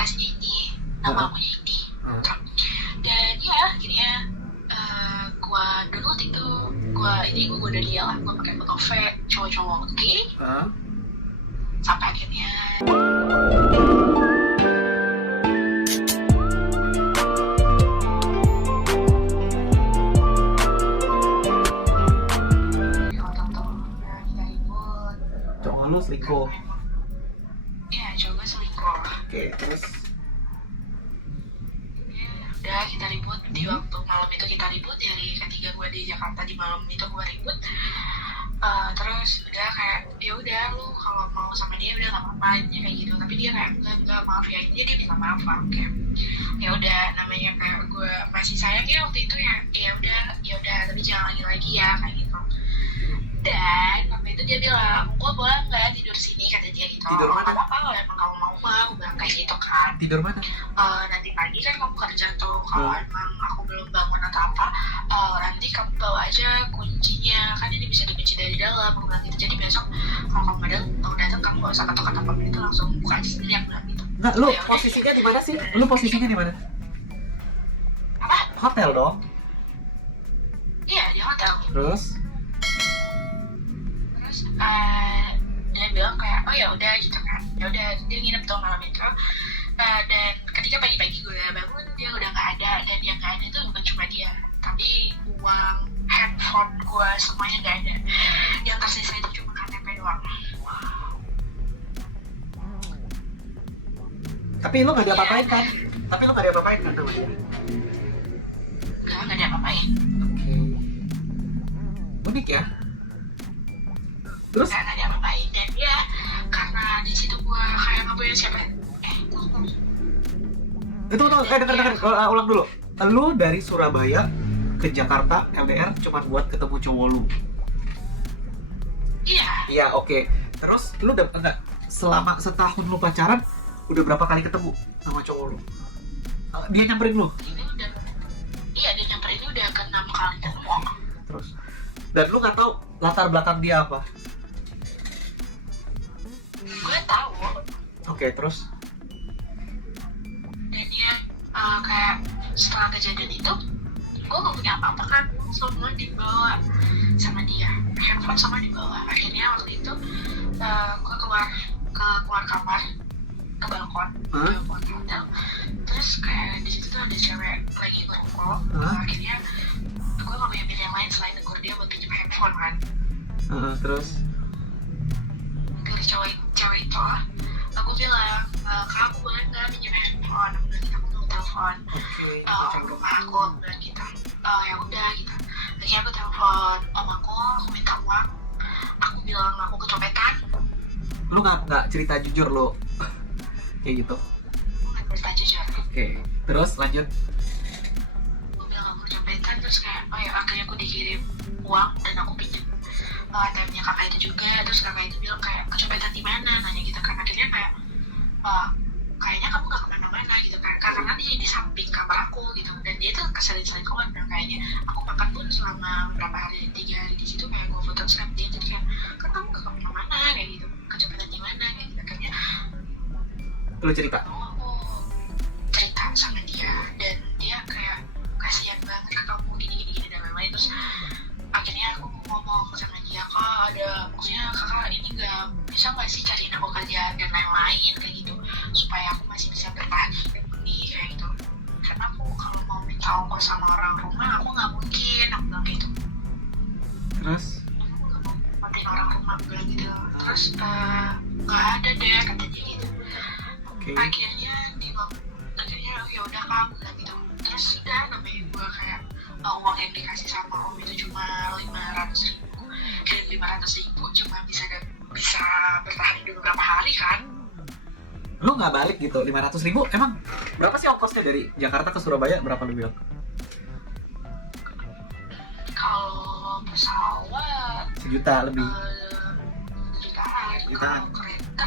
aplikasinya ini, nama akunya ini. Dan ya akhirnya gue download itu, gue udah dia lah, gue pakai foto fake cowok-cowok, oke? Sampai akhirnya cowok lu selingkuh. ya cowok gue selingkuh. Oke, terus Udah kita ribut di waktu malam itu, kita ribut dari ketiga gue di Jakarta, di malam itu gue ribut. Terus udah kayak ya udah lu kalau mau sama dia udah nggak apa-apa aja kayak gitu, tapi dia kayak enggak maaf ya, dia minta maaf lah, kayak ya udah namanya kayak gue masih sayang ya waktu itu ya udah tapi jangan lagi ya kayak gitu. Dan waktu itu dia bilang, gue boleh nggak tidur sini, kata dia gitu. Tidur mana? Apa kalau emang kamu mau gue bilang kayak gitu kan. tidur mana? Nanti pagi kan kamu kerja tuh, kalau emang aku belum bangun atau apa, nanti kamu bawa aja kuncinya, kan ini bisa dikunci dari dalam, aku bilang gitu. Jadi besok kalau kamu datang kamu gak usah ketok-ketok apa itu, langsung buka aja sendiri, aku bilang gitu. Enggak, lu Ya udah. posisinya di mana sih? Lu posisinya di mana? Apa? Hotel dong. Iya di hotel. Terus Dia bilang kayak oh ya udah gitu kan, ya udah dia nginep tuh malam itu. Dan ketika pagi-pagi gue bangun dia udah nggak ada, dan yang nggak ada itu bukan cuma dia, tapi uang, handphone gue semuanya nggak ada. Yang tersisa itu cuma KTP doang. tapi lu nggak diapa-apain kan? Tapi lu nggak diapa-apain kan namanya? Nggak ada apa-apain. Oke. Unik ya. Terus Nggak ada apa-apain, dan ya karena di situ gue kayak nggak punya siapa. itu dengar ulang dulu. Lu dari Surabaya ke Jakarta LDR cuma buat ketemu cowok lu. Iya. Iya, oke. Terus lu udah enggak selama setahun lu pacaran udah berapa kali ketemu sama cowok lu? Dia nyamperin lu? Iya dia nyamperin ini udah ke 6 kali ketemu. Terus dan lu nggak tahu latar belakang dia apa? Gue tahu. Oke, terus Dan dia kayak setelah kejadian itu gue gak punya apa-apa kan, semua dibawa sama dia, handphone sama dibawa. Akhirnya waktu itu gue keluar kamar ke balkon hotel, terus kayak di situ tuh ada cewek lagi ngerokok. Akhirnya gue gak punya pilihan lain selain negur dia buat pinjam handphone kan. terus Dari cewek itu aku bilang, kamu boleh nggak pinjam handphone, aku bilang gitu, aku mau telepon rumah aku bilang gitu. Ya udah gitu. Akhirnya aku telepon om aku minta uang, aku bilang aku kecopetan. lu nggak cerita jujur lu kayak gitu? Aku nggak cerita jujur. Oke, terus lanjut. Aku bilang aku kecopetan, terus kayak oh ya akhirnya aku dikirim uang dan aku pinjam ATM-nya kakak itu juga. Terus kakak itu bilang kayak kecopetan di mana, nanya gitu kan. Akhirnya kayak kayaknya kamu gak kemana-mana gitu kan, karena dia di samping kamar aku gitu. Dan dia tuh keselin-selin keluar, dan kayaknya aku makan pun selama berapa hari, 3 hari di situ, kayak gue foto snap dia. Jadi kayak kan kamu gak kemana-mana kayak gitu, kecopetan di mana kayak gitu. Akhirnya Lu cerita. aku cerita sama dia, dan dia kayak kasihan banget ke kamu gini dan lain-lain. Terus akhirnya aku ngomong sama dia, kak ada maksudnya kakak ini bisa nggak sih cariin aku kerjaan dan lain-lain kayak gitu, supaya aku masih bisa bertahan hidup nih kayak gitu. Karena aku kalau mau minta ongkos sama orang rumah aku nggak mungkin, aku bilang gitu. Terus Aku nggak mau bantuin orang rumah, aku bilang gitu. Terus nggak ada deh kata dia gitu. oke. Akhirnya ya udah kamu bilang gitu. Terus sudah namanya gue kayak uang yang dikasih sama om itu cuma 500.000, dan 500.000 cuma bisa bertahan hidup beberapa hari kan. Lu nggak balik gitu 500.000? Emang berapa sih ongkosnya dari Jakarta ke Surabaya, berapa lu bilang? Kalau pesawat 1 juta lebih. jutaan. Jutaan. Kalau kereta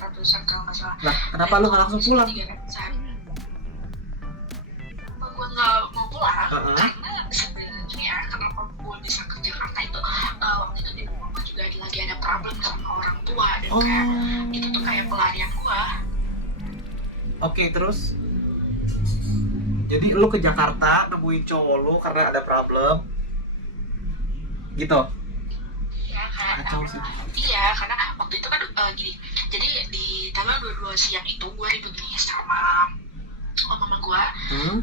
400-an kalau nggak salah. Lah kenapa lu nggak langsung pulang? 300-an. Gue nggak mau pulang karena sebenarnya kenapa gue bisa ke Jakarta itu waktu itu di rumah gue juga lagi ada problem sama orang tua, dan kayak itu tuh kayak pelarian gue. Oke, terus jadi lu ke Jakarta nemuin cowok lu karena ada problem gitu. Iya, Kacau sih. iya, karena waktu itu kan gini. Jadi di tanggal 22 siang itu gue ribut nih sama mama gue.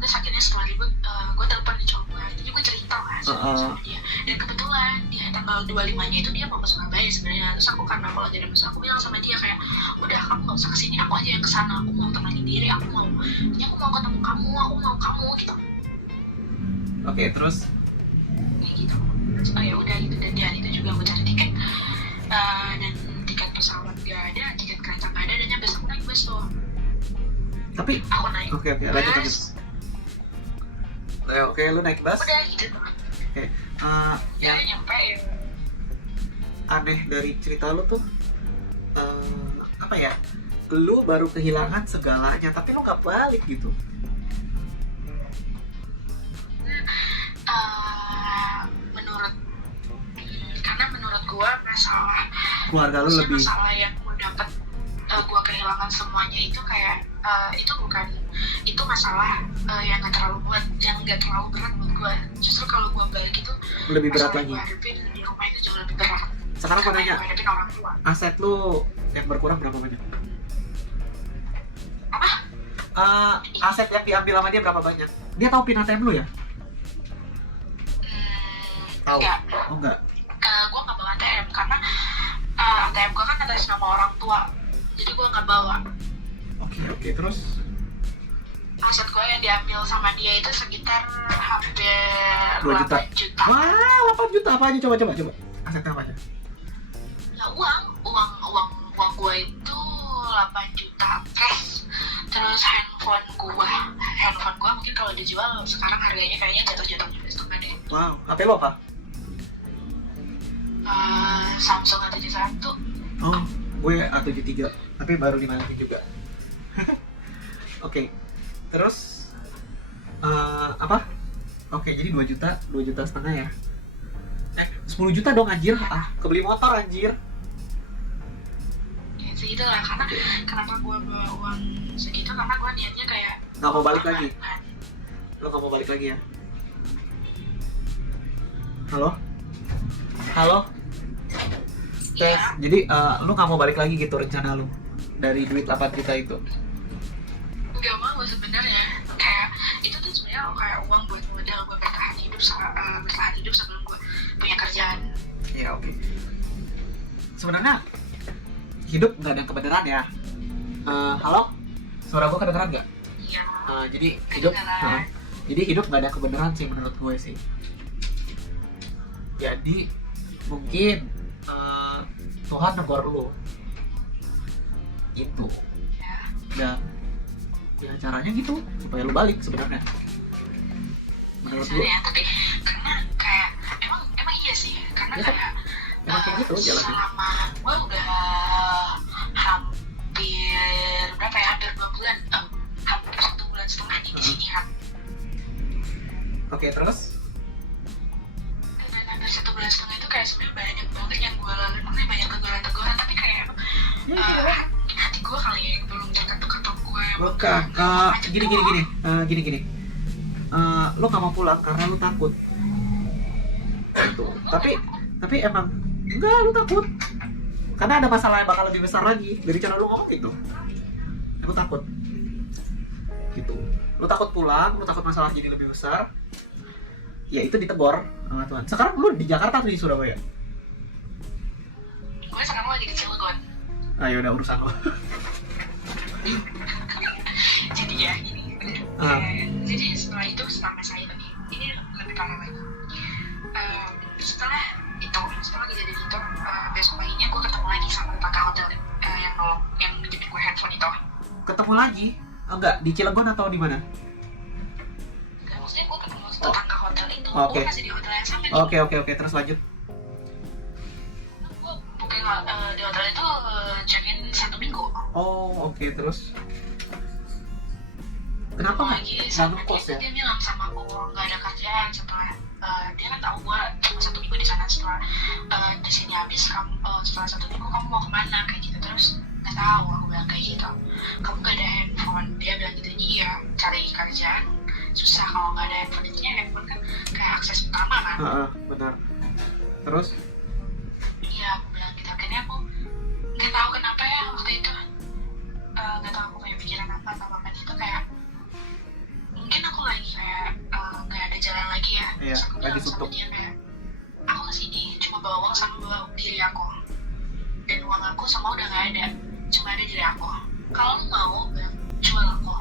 Terus akhirnya setelah ribut, gue telepon nih cowok gue. Jadi gue cerita kan sama dia. Dan kebetulan di tanggal 25-nya itu dia mau ke Surabaya sebenarnya. Terus aku karena kalau jadi masalah, aku bilang sama dia kayak, udah kamu gak usah kesini, aku aja yang kesana. Aku mau tenangin diri, aku mau ketemu kamu, aku mau kamu gitu. Oke, terus Kayak gitu. Oh ya udah gitu, dan di hari itu juga gue cari tiket, dan tiket pesawat gak ada, tiket kereta gak ada, dan nyampe aku naik bus tuh. tapi Aku naik oke lanjut. Oke, lu naik bus. udah gitu tuh. Oke. Ya Yang nyampe ya. aneh dari cerita lu tuh apa ya? Lu baru kehilangan segalanya, tapi lu nggak balik gitu. Karena menurut gue masalah Keluarga lu lebih. masalah yang gue dapat, gue kehilangan semuanya itu kayak itu bukan, itu masalah yang nggak terlalu berat buat gue. Justru kalau gue balik itu Lebih berat masalah lagi. gue hadapin di rumah itu jauh lebih berat. Sekarang gue nanya, Gue hadapin orang tua. aset lu yang berkurang berapa banyak? Apa? Aset yang diambil sama dia berapa banyak? Dia tahu pin ATM lu ya? Tahu. Enggak. Oh enggak. Gue nggak bawa ATM karena ATM gue kan atas nama orang tua, jadi gue nggak bawa. Oke, terus Aset gue yang diambil sama dia itu sekitar hampir 2 juta. 8 juta. Wah, 8 juta apa aja? Coba. Asetnya apa aja? Ya uang gue itu 8 juta cash. Terus handphone gue mungkin kalau dijual sekarang harganya kayaknya jatuh juga setengah deh. Wow, HP lo apa? Samsung A71. Oh, gue A73, tapi baru dimasukin juga. Oke, terus apa? Oke, jadi 2 juta setengah ya. 10 juta dong anjir. Kebeli motor anjir. Ya segitu lah, karena kenapa gue bawa uang segitu, karena gue niatnya kayak Nggak mau balik lagi? kan. Lo nggak mau balik lagi ya? Halo? Iya. Jadi lu nggak mau balik lagi gitu rencana lu dari duit 8 juta itu? Gak mau sebenarnya, kayak itu tuh sebenarnya kayak uang buat modal gue bertahan hidup sebelum gue punya kerjaan. Ya oke. Sebenarnya hidup nggak ada kebenaran ya. Halo? Suara gue kedengeran nggak? Iya. Jadi hidup, Kedengeran. jadi hidup nggak ada kebenaran sih menurut gue sih. Jadi mungkin Tuhan negor lu itu, Ya. dan ya caranya gitu supaya lu balik sebenarnya. Menurut gue, Sebenarnya tapi karena kayak emang iya sih, karena Ya kan? kayak emang kayak gitu jalannya. selama gue udah hampir 2 bulan, hampir 1 bulan setengah nih di sini kan. Oke, terus? Dan hampir 1 bulan setengah itu kayak sebenarnya banyak banget yang gue lalui, maksudnya banyak teguran, tapi kayak hati gue kali ya belum terketuk gue. Bukan, gini. Lo gak mau pulang karena lo takut. Gitu. Tapi emang enggak, lo takut. Karena ada masalah yang bakal lebih besar lagi dari cara lo ngomong gitu. Lo takut. Gitu. Lo takut pulang, lo takut masalah jadi lebih besar. Ya itu ditegur sama Tuhan. Sekarang lo di Jakarta atau di Surabaya? Gue sekarang lagi di Cilegon. Ayo udah urusan lo. Jadi ya gini. Jadi setelah itu, setelah masa itu nih, ini lebih parah lagi. Setelah kejadian itu, besok paginya gue ketemu lagi sama tetangga hotel yang minjemin gue handphone itu. Ketemu lagi? Enggak, di Cilegon atau di mana? Gak, maksudnya gue ketemu tetangga hotel itu. Oke. Gue masih di hotel yang sama nih. Oke, terus lanjut. Gue booking di hotel itu check-in 1 minggu. Oh, oke, terus? Kenapa Lagi nggak sama ngekos ya? dia bilang sama aku nggak ada kerjaan setelah dia kan tahu gue cuma 1 minggu di sana, setelah di sini habis setelah 1 minggu kamu mau kemana kayak gitu. Terus nggak tahu, aku bilang kayak gitu, kamu nggak ada handphone handphone. Dia bilang gitu, iya cari kerjaan susah kalau nggak ada handphone. Intinya handphone kan kayak akses utama kan. Benar. Terus Iya, aku bilang gitu. Akhirnya aku nggak tahu kenapa ya waktu itu, nggak tahu aku punya pikiran apa atau apa itu, kayak mungkin aku lagi kayak nggak ada jalan lagi ya. Iya, Terus aku lagi bilang sama suntuk. dia kayak, aku kesini cuma bawa uang sama bawa diri aku, dan uang aku semua udah nggak ada, cuma ada diri aku. Kalau lu mau, bilang, jual aku.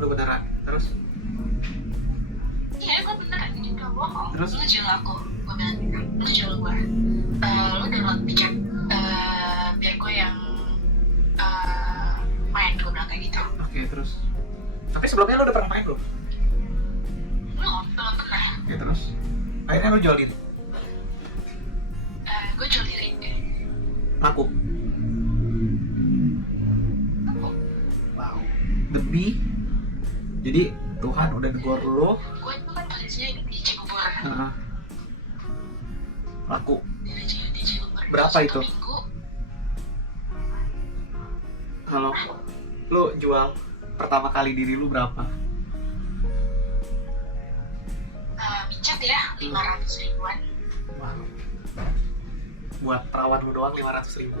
lu beneran. Terus Iya, gue beneran, ini gak bohong. Terus? Lu jual aku, gue bilang gitu. Lu jual gue. Lu download tiket biar gue yang main, gue bilang kayak gitu. oke, terus tapi sebelumnya lu udah pernah main belum? Belum pernah. Oke, terus akhirnya lu jual diri. Gue jual diri. Laku. Aku, Wow. Demi, jadi Tuhan udah negor lu. gue itu kan posisinya hidup di Cibubur. Laku. Di Cibubur. Berapa Satu itu? minggu, Kalau lu jual pertama kali diri lu berapa? micet ya, 500 ribuan. Wow. Buat perawan lu doang 500.000.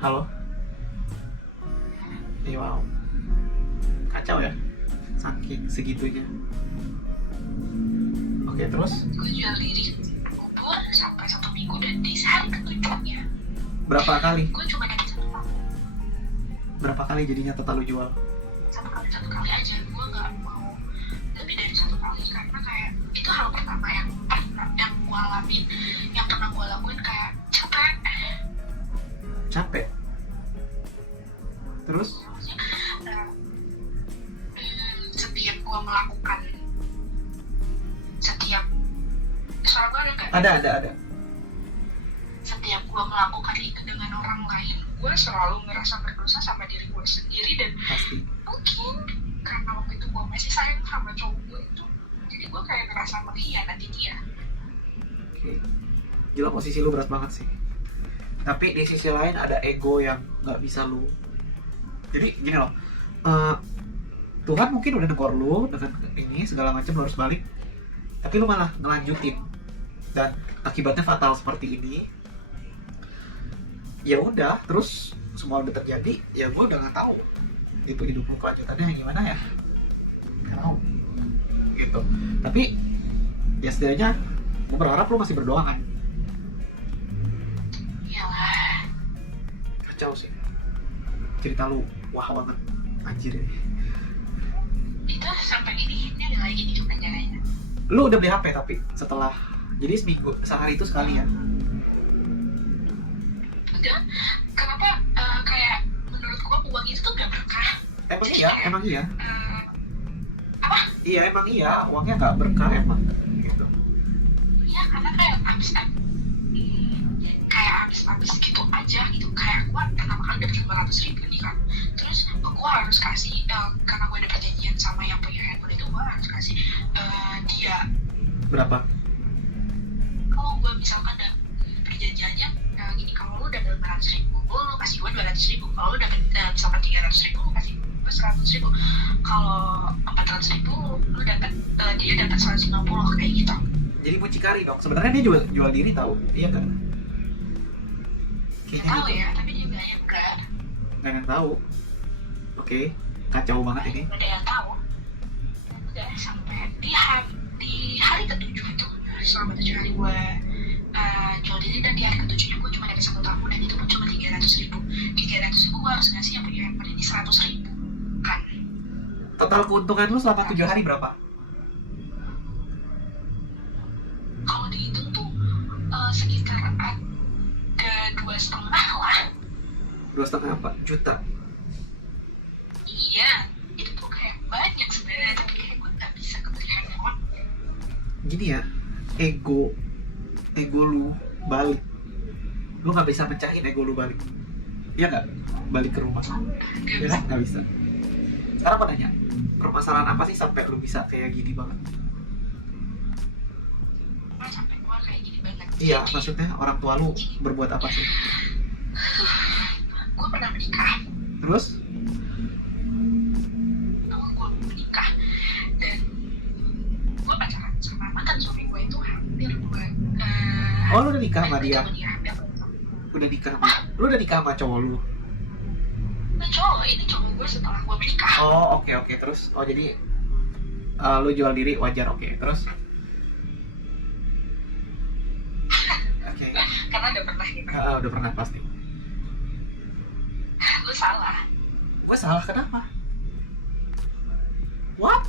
Halo? Iya, wow. Kacau ya, saking segitunya. Oke, terus Gue jual diri bubur sampai 1 minggu, dan di hari ketujuhnya berapa kali? gue cuma dapat 1 kali. Berapa kali jadinya total lu jual? Satu kali aja. Gue nggak mau lebih dari 1 kali, karena kayak itu hal pertama yang gue alamin, yang pernah gue lakuin, kayak capek. Capek. Terus Setiap gue melakukan, setiap suara gue ada nggak? ada. Setiap gue melakukan itu dengan orang lain, gue selalu ngerasa berdosa sama diri gue sendiri, dan Pasti. mungkin karena waktu itu gue masih sayang sama cowok gue itu, jadi gue kayak ngerasa mengkhianati dia. Oke. Gila, posisi lu berat banget sih. Tapi di sisi lain ada ego yang nggak bisa lu. Jadi gini loh, Tuhan mungkin udah negor lu dengan ini segala macam, lu harus balik, tapi lu malah ngelanjutin, dan akibatnya fatal seperti ini. Ya udah, terus semua udah terjadi, ya gue udah nggak tahu itu hidup lu kelanjutannya gimana ya, nggak tahu gitu. Tapi ya setidaknya gue berharap lu masih berdoa kan. Iyalah, Kacau sih cerita lu, wah banget anjir ini. itu sampai ini udah lagi hidup aja kayaknya. Lu udah beli HP tapi setelah, jadi seminggu sehari itu sekali ya? Enggak, kenapa kayak menurut gua uang itu tuh gak berkah. Emang Jadi iya, kayak, emang iya. apa? Iya emang iya, uangnya nggak berkah emang gitu. Iya, karena kayak habis gitu aja gitu. Kayak gua pertama kali dapet 500 ribu nih kan, terus gua harus kasih, karena gua ada perjanjian sama yang punya handphone itu, gua harus kasih dia. Berapa? Kalau gue misalkan ada perjanjiannya gini, kalau lu dapat 500 ribu, lu kasih gue 200 ribu. Kalau lu dapat misalkan 300 ribu, lu kasih gue 100 ribu. Kalau 400 ribu, lu dapat dia dapat 150, kayak gitu. Jadi mucikari dong. Sebenarnya dia jual diri tahu, iya kan? Gak Kayaknya tahu gitu. ya, tapi dia bilang enggak. Nggak ada yang tahu. Oke, kacau banget ini. Gak ada yang tahu. Udah sampai di hari ketujuh itu, selama 7 hari gue jual diri, dan di hari ketujuhnya gue cuma dapat 1 tamu, dan itu pun cuma 300 ribu. 300 ribu gue harus ngasih yang punya handphone ini 100 ribu kan. Total keuntungan lu selama 7 hari berapa? Kalau dihitung tuh sekitar ada 2,5 lah. 2,5 apa? Juta. Iya, itu tuh kayak banyak sebenarnya, tapi kayak gue gak bisa kepikiran doang. Gini ya, ego lu balik. Lu nggak bisa pecahin ego lu balik. Iya nggak? Balik ke rumah. Iya kan? Nggak bisa. Sekarang mau nanya, permasalahan apa sih sampai lu bisa kayak gini banget? Sampai gue kayak gini banget. Iya, Jadi, maksudnya orang tua lu berbuat apa sih? gue pernah menikah. Terus? Gue menikah dan gue pacaran sama mantan suami gue itu hampir Oh, lu udah nikah sama dia? hampir Udah nikah sama? Lu udah nikah sama cowok lu? nah cowok ini cowok gue setelah gue menikah. Oh, oke. Terus? Oh, jadi lu jual diri wajar, oke. Terus? Oke. Karena udah pernah gitu. Udah pernah pasti. Lu salah. Gue salah kenapa? What?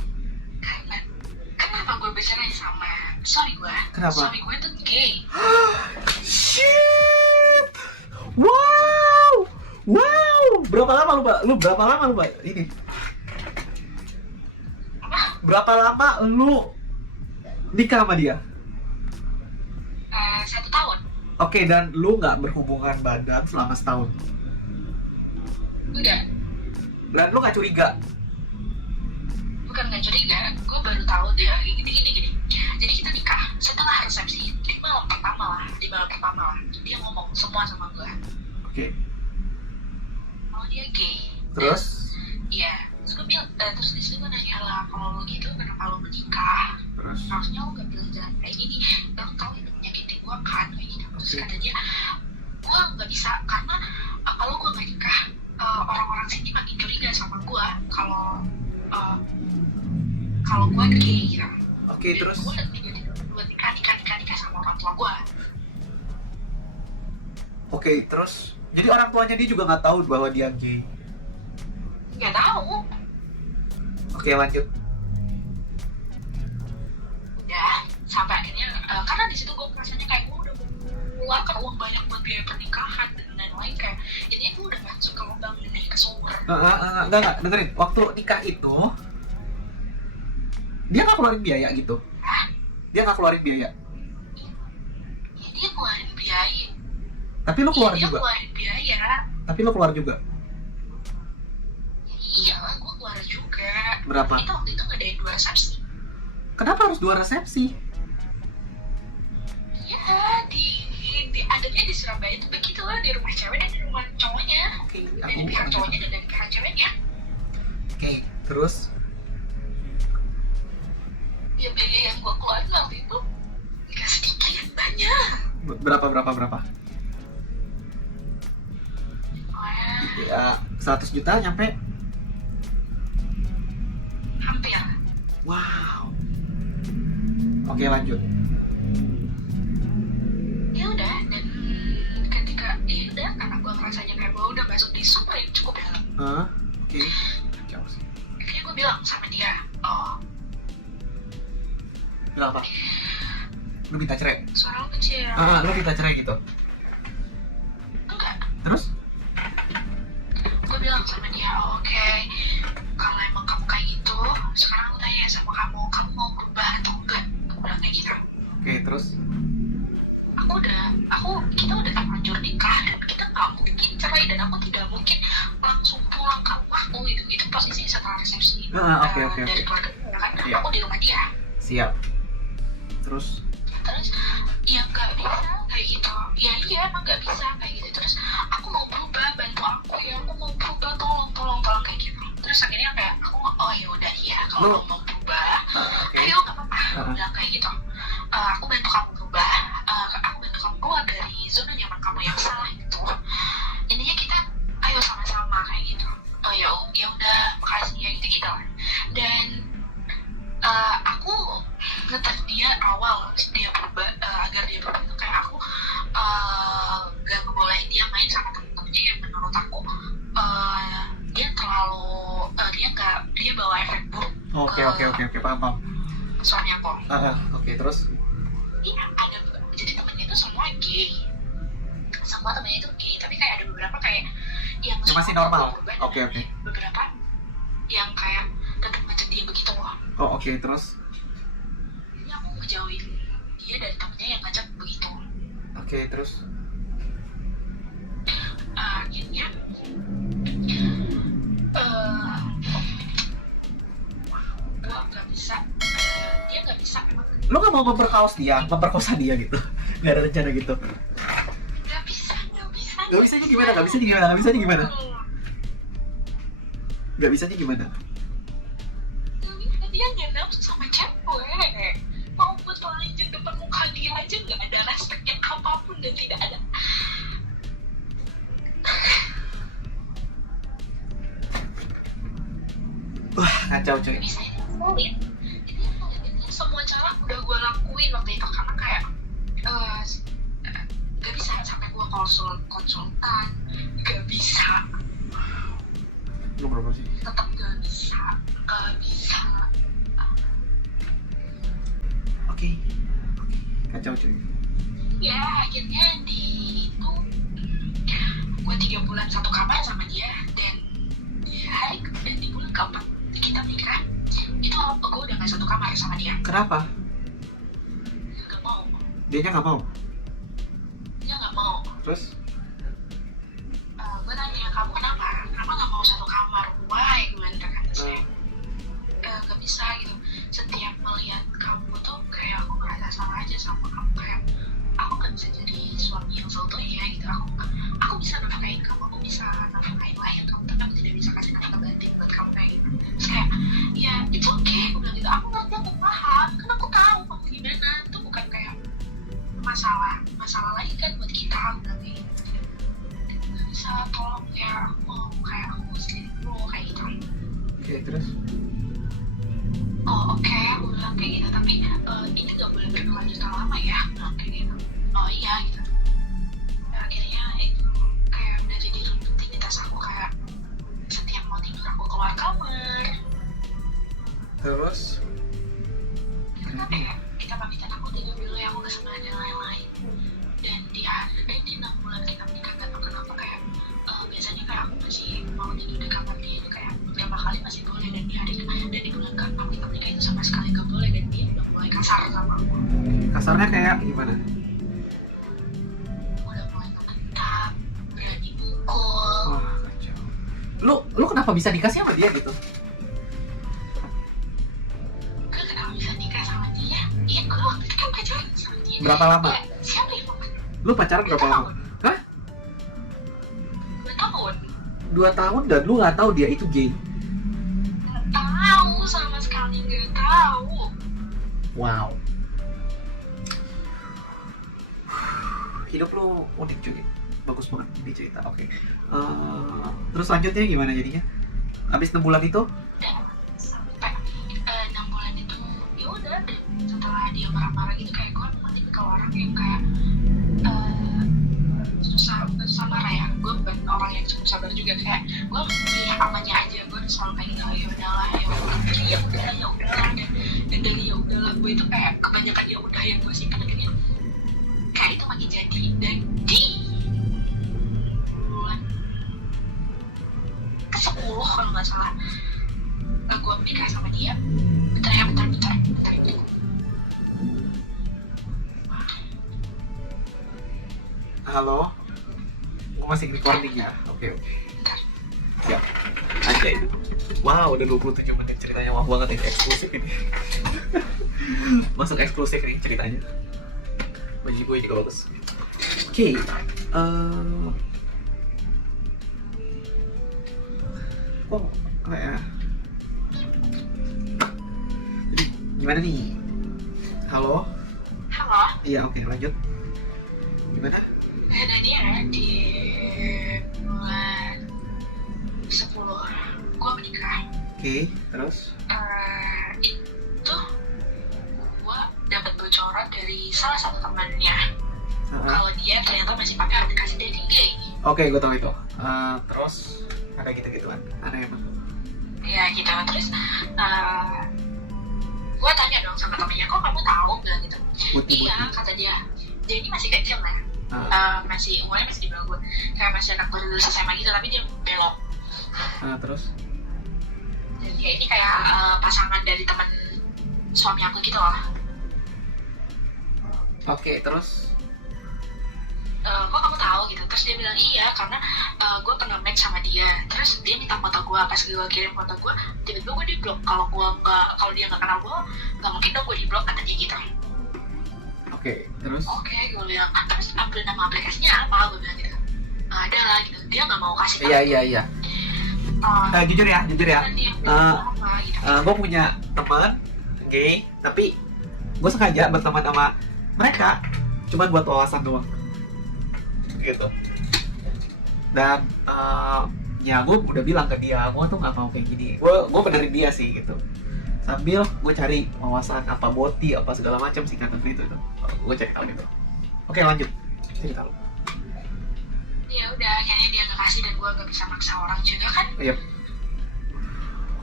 Kenapa gue bercerai sama suami gue? Kenapa? Suami gue tuh gay. Shit! Wow! Berapa lama lu ini? Berapa lama lu nikah sama dia? 1 tahun. Oke, dan lu nggak berhubungan badan selama setahun? Udah. Dan lu nggak curiga? Bukan nggak curiga, gue baru tahu dia gini. Jadi kita nikah setelah resepsi di malam pertama lah, dia ngomong semua sama gue. Oke. Oh dia gay. Terus? Iya. Terus gue bilang, terus disitu gue nanya lah, kalau lo gitu kenapa lo menikah? Terus? Harusnya lo gak bilang jalan kayak gini. Dan lo tau itu menyakiti gue kan kayak gitu. Terus kata dia, gue nggak bisa karena kalau gue nggak nikah, orang-orang sini makin curiga sama gue kalau gue gay gitu. Oke, terus? Gue juga nikah sama orang tua gue. Oke, terus? Jadi orang tuanya dia juga nggak tahu bahwa dia gay? Nggak tahu. Oke, lanjut. Udah sampai akhirnya karena di situ gue rasanya kayak gue udah mengeluarkan uang banyak buat biaya pernikahan dan lain-lain, kayak ini gue udah masuk ke lubang ini ke sumur. Enggak, dengerin. Waktu nikah itu dia nggak keluarin biaya gitu? Dia nggak keluarin biaya? Ya dia keluarin biaya. Tapi lu keluar dia juga? Keluarin biaya. Tapi lu keluar juga? Ya, iya lah, gue keluar juga. Berapa? Itu waktu itu ngadain 2 resepsi. Kenapa harus 2 resepsi? Ya di adanya di Surabaya itu begitu lah, di rumah cewek dan di rumah cowoknya. Oke, Dari pihak cowoknya dan dari pihak ceweknya. Oke, terus? Ya biaya yang gue keluarin waktu itu gak sedikit, banyak. Berapa? Oh, Ya, 100 juta nyampe? hampir. Wow. Oke, lanjut. Ya udah, dan ketika ya udah karena gue ngerasanya kayak gue udah masuk di sumber yang cukup dalam. Oke. Akhirnya gue bilang sama dia, Bilang apa? Lu minta cerai? suara lo kecil. Lu minta cerai gitu? Enggak. Terus? Gue bilang sama dia, oke, kalau emang kamu kayak gitu, sekarang aku tanya sama kamu mau berubah atau enggak? Aku bilang kayak gitu. Oke, terus? Kita udah terlanjur nikah dan kita nggak mungkin cerai, dan aku tidak mungkin langsung pulang ke rumahku gitu. Itu posisi setelah resepsi. Oke. Dari keluarga gue kan, Iya. aku di rumah dia. Siap. Terus? Ya nggak bisa kayak gitu. Ya iya emang nggak bisa kayak gitu. Terus aku mau berubah, bantu aku ya, aku mau berubah, tolong kayak gitu. Terus akhirnya kayak aku oh ya udah iya, kalau kamu mau berubah, ayo nggak apa-apa. Aku bilang kayak gitu. Aku bantu kamu berubah, aku bantu kamu keluar dari zona nyaman kamu yang salah itu. Intinya kita ayo sama-sama kayak gitu. Oh ya udah, makasih ya gitu lah. Dan aku ngetek dia awal dia berubah, agar dia berubah itu kayak aku gak ngebolehin dia main sama temen-temennya yang menurut aku dia terlalu dia bawa efek buruk. Oke, paham. Suami aku. Oke, terus? Iya, ada jadi temennya itu semua gay. Semua temennya itu gay, tapi kayak ada beberapa kayak yang masih normal. Berubah, Oke. Beberapa yang kayak tetap ngajak dia begitu loh. Oh, oke, terus? Jadi aku ngejauhin dia dari temennya yang ngajak begitu. Oke, terus? Akhirnya gue nggak bisa, dia nggak bisa memang. Lo gak mau memperkosa dia gitu? Gak ada rencana gitu? Nggak bisa Gak bisanya gimana? Gak bisanya gimana? Gak bisanya gimana? Gak bisanya gimana? Dia nggak nafsu sama cewek. Mau buat lanjut depan muka dia aja nggak ada respect yang apapun dan tidak ada. Wah, kacau coy. Bisa ini sulit. Ini semua cara udah gue lakuin waktu itu karena kayak gak bisa sampai gue konsultan, gak bisa. Lu berapa sih? Tetap gak bisa. Oke. Kacau coy. Ya akhirnya itu gue 3 bulan satu kamar sama dia dan hari kemudian di bulan keempat kita menikah itu gue udah gak satu kamar sama dia. Kenapa? Dia gak mau. Dianya nggak mau. Dia gak mau. Terus? Gue nanya kamu kenapa gak mau satu kamar? Why? Gue bilang kata saya gak bisa gitu. Setiap melihat kamu tuh kayak aku ngerasa salah aja sama kamu, kayak aku gak bisa jadi suami yang seutuhnya gitu. Aku bisa nafkain kamu, aku bisa nafkain lahir kamu, tapi aku tidak bisa kasih nafkah batin buat kamu kayak gitu. Terus kayak ya it's okay, aku bilang gitu. Aku ngerti, aku paham, karena aku tahu kamu gimana. Itu bukan kayak masalah lagi kan buat kita. Aku bilang kayak gitu. Gak bisa, tolong ya, aku mau kayak aku sendiri dulu kayak gitu. Oke, terus? Oh oke, aku bilang kayak gitu, tapi ini gak boleh berkelanjutan lama ya. Bilang kayak gitu. Oh iya gitu. Akhirnya itu kayak udah jadi rutinitas aku, kayak setiap mau tidur aku keluar kamar. Terus? Karena kayak kita pamitan, aku tidur dulu ya, aku gak sama ada lain-lain. Dan di 6 bulan kita menikah gak tau kenapa kayak biasanya kayak aku masih mau tidur di kamar dia itu kayak beberapa kali masih boleh, dan di bulan ke-6 kita menikah itu sama sekali gak boleh, dan dia udah mulai kasar sama aku. Kasarnya kayak gimana? Udah mulai mengentak, berani mukul. Wah, kacau. Lu kenapa bisa dikasih sama dia gitu? Gue kenapa bisa nikah sama dia? Iya, gue waktu itu kan pacaran sama dia. Berapa lama? Ya, siapa yang mau? Lu pacaran berapa lama? Hah? 2 tahun. 2 tahun dan lu nggak tahu dia itu gay? Gak tahu, sama sekali gak tahu. Wow. Hidup lu unik juga, bagus banget di cerita. Oke. Terus lanjutnya gimana jadinya? Abis 6 bulan itu? Dan sampai 6 bulan itu ya udah, setelah dia marah-marah gitu kayak gue memang tipikal orang yang kayak susah marah ya. Gue bukan orang yang cukup sabar juga, kayak gue pilih amannya aja. Gue selalu kayak gitu, ya udahlah dan dari ya udahlah gue itu kayak kebanyakan ya udah yang gue simpan akhirnya kayak itu makin jadi. Dan di bulan ke-10 kalau nggak salah gue menikah sama dia. Bentar. Halo? Gue masih recording ya? Oke. Siap. Aja itu. Wow, udah 27 menit ceritanya. Maaf banget ini, eksklusif ini. Masuk eksklusif nih ceritanya. Baju gue juga bagus. Oke. Kok kayak jadi gimana nih? Halo? Halo. Iya, oke, lanjut. Gimana? Dan dia di bulan 10 gue menikah. Oke, terus? Itu gue dapat bocoran dari salah satu temannya kalau dia ternyata masih pakai aplikasi dating gay. Oke, gue tahu itu. Terus ada gitu-gituan, aneh emang. Ya gitu. Terus gue tanya dong sama temennya, kok kamu tahu? Bilang gitu. Iya, kata dia. Dia ini masih kecil lah. Masih umurnya masih di bawah gue, kayak masih anak baru lulus SMA gitu, tapi dia belok. Terus? Dan dia ini kayak pasangan dari teman suami aku gitu loh. Oke, terus? Kok kamu tahu gitu? Terus dia bilang iya, karena gue pernah match sama dia. Terus dia minta foto gue, pas gue kirim foto gue, tiba-tiba gue di blok. Kalau dia nggak kenal gue, nggak mungkin dong gue di blok, katanya gitu. Oke, terus? Oke, gue bilang, terus ambil nama aplikasinya apa? Gue bilang gitu. udah lah gitu, dia nggak mau kasih Iya. Jujur ya. Gue punya teman gay, tapi gue sengaja berteman sama mereka cuman buat wawasan doang gitu. Dan ya gue udah bilang ke dia, gue tuh nggak mau kayak gini. Gue benerin dia sih gitu, sambil gue cari wawasan apa boti apa segala macam singkatan itu gue cari tahu gitu. Oke, lanjut cerita lo. Ya udah, akhirnya dia nggak kasih dan gue nggak bisa maksa orang juga kan. Iya,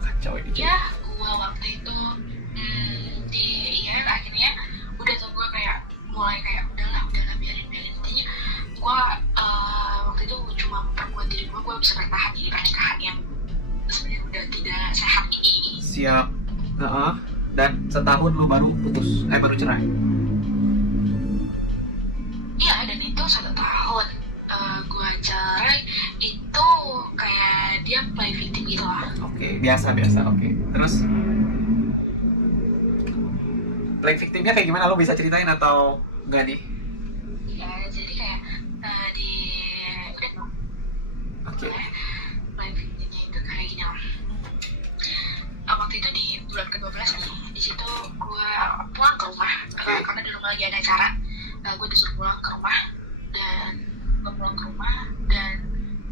kacau ini. Ya gue waktu itu akhirnya udah tuh gue kayak mulai kayak udahlah biarin intinya gue waktu itu cuma memperkuat diri gue bisa bertahan di pernikahan yang sebenarnya udah tidak sehat ini. Siap. Dan setahun lu baru putus, baru cerai. Iya, dan itu 1 tahun gue cerai itu kayak dia play victim gitu lah. Oke, biasa. Oke. Terus play victimnya kayak gimana? Lo bisa ceritain atau enggak nih? Ya, jadi kayak di udah tuh. Oke. Play victimnya itu kayak gini lah. Waktu itu di bulan ke-12 nih, di situ gue pulang ke rumah karena di rumah lagi ada acara. Gue disuruh pulang ke rumah dan gue pulang ke rumah dan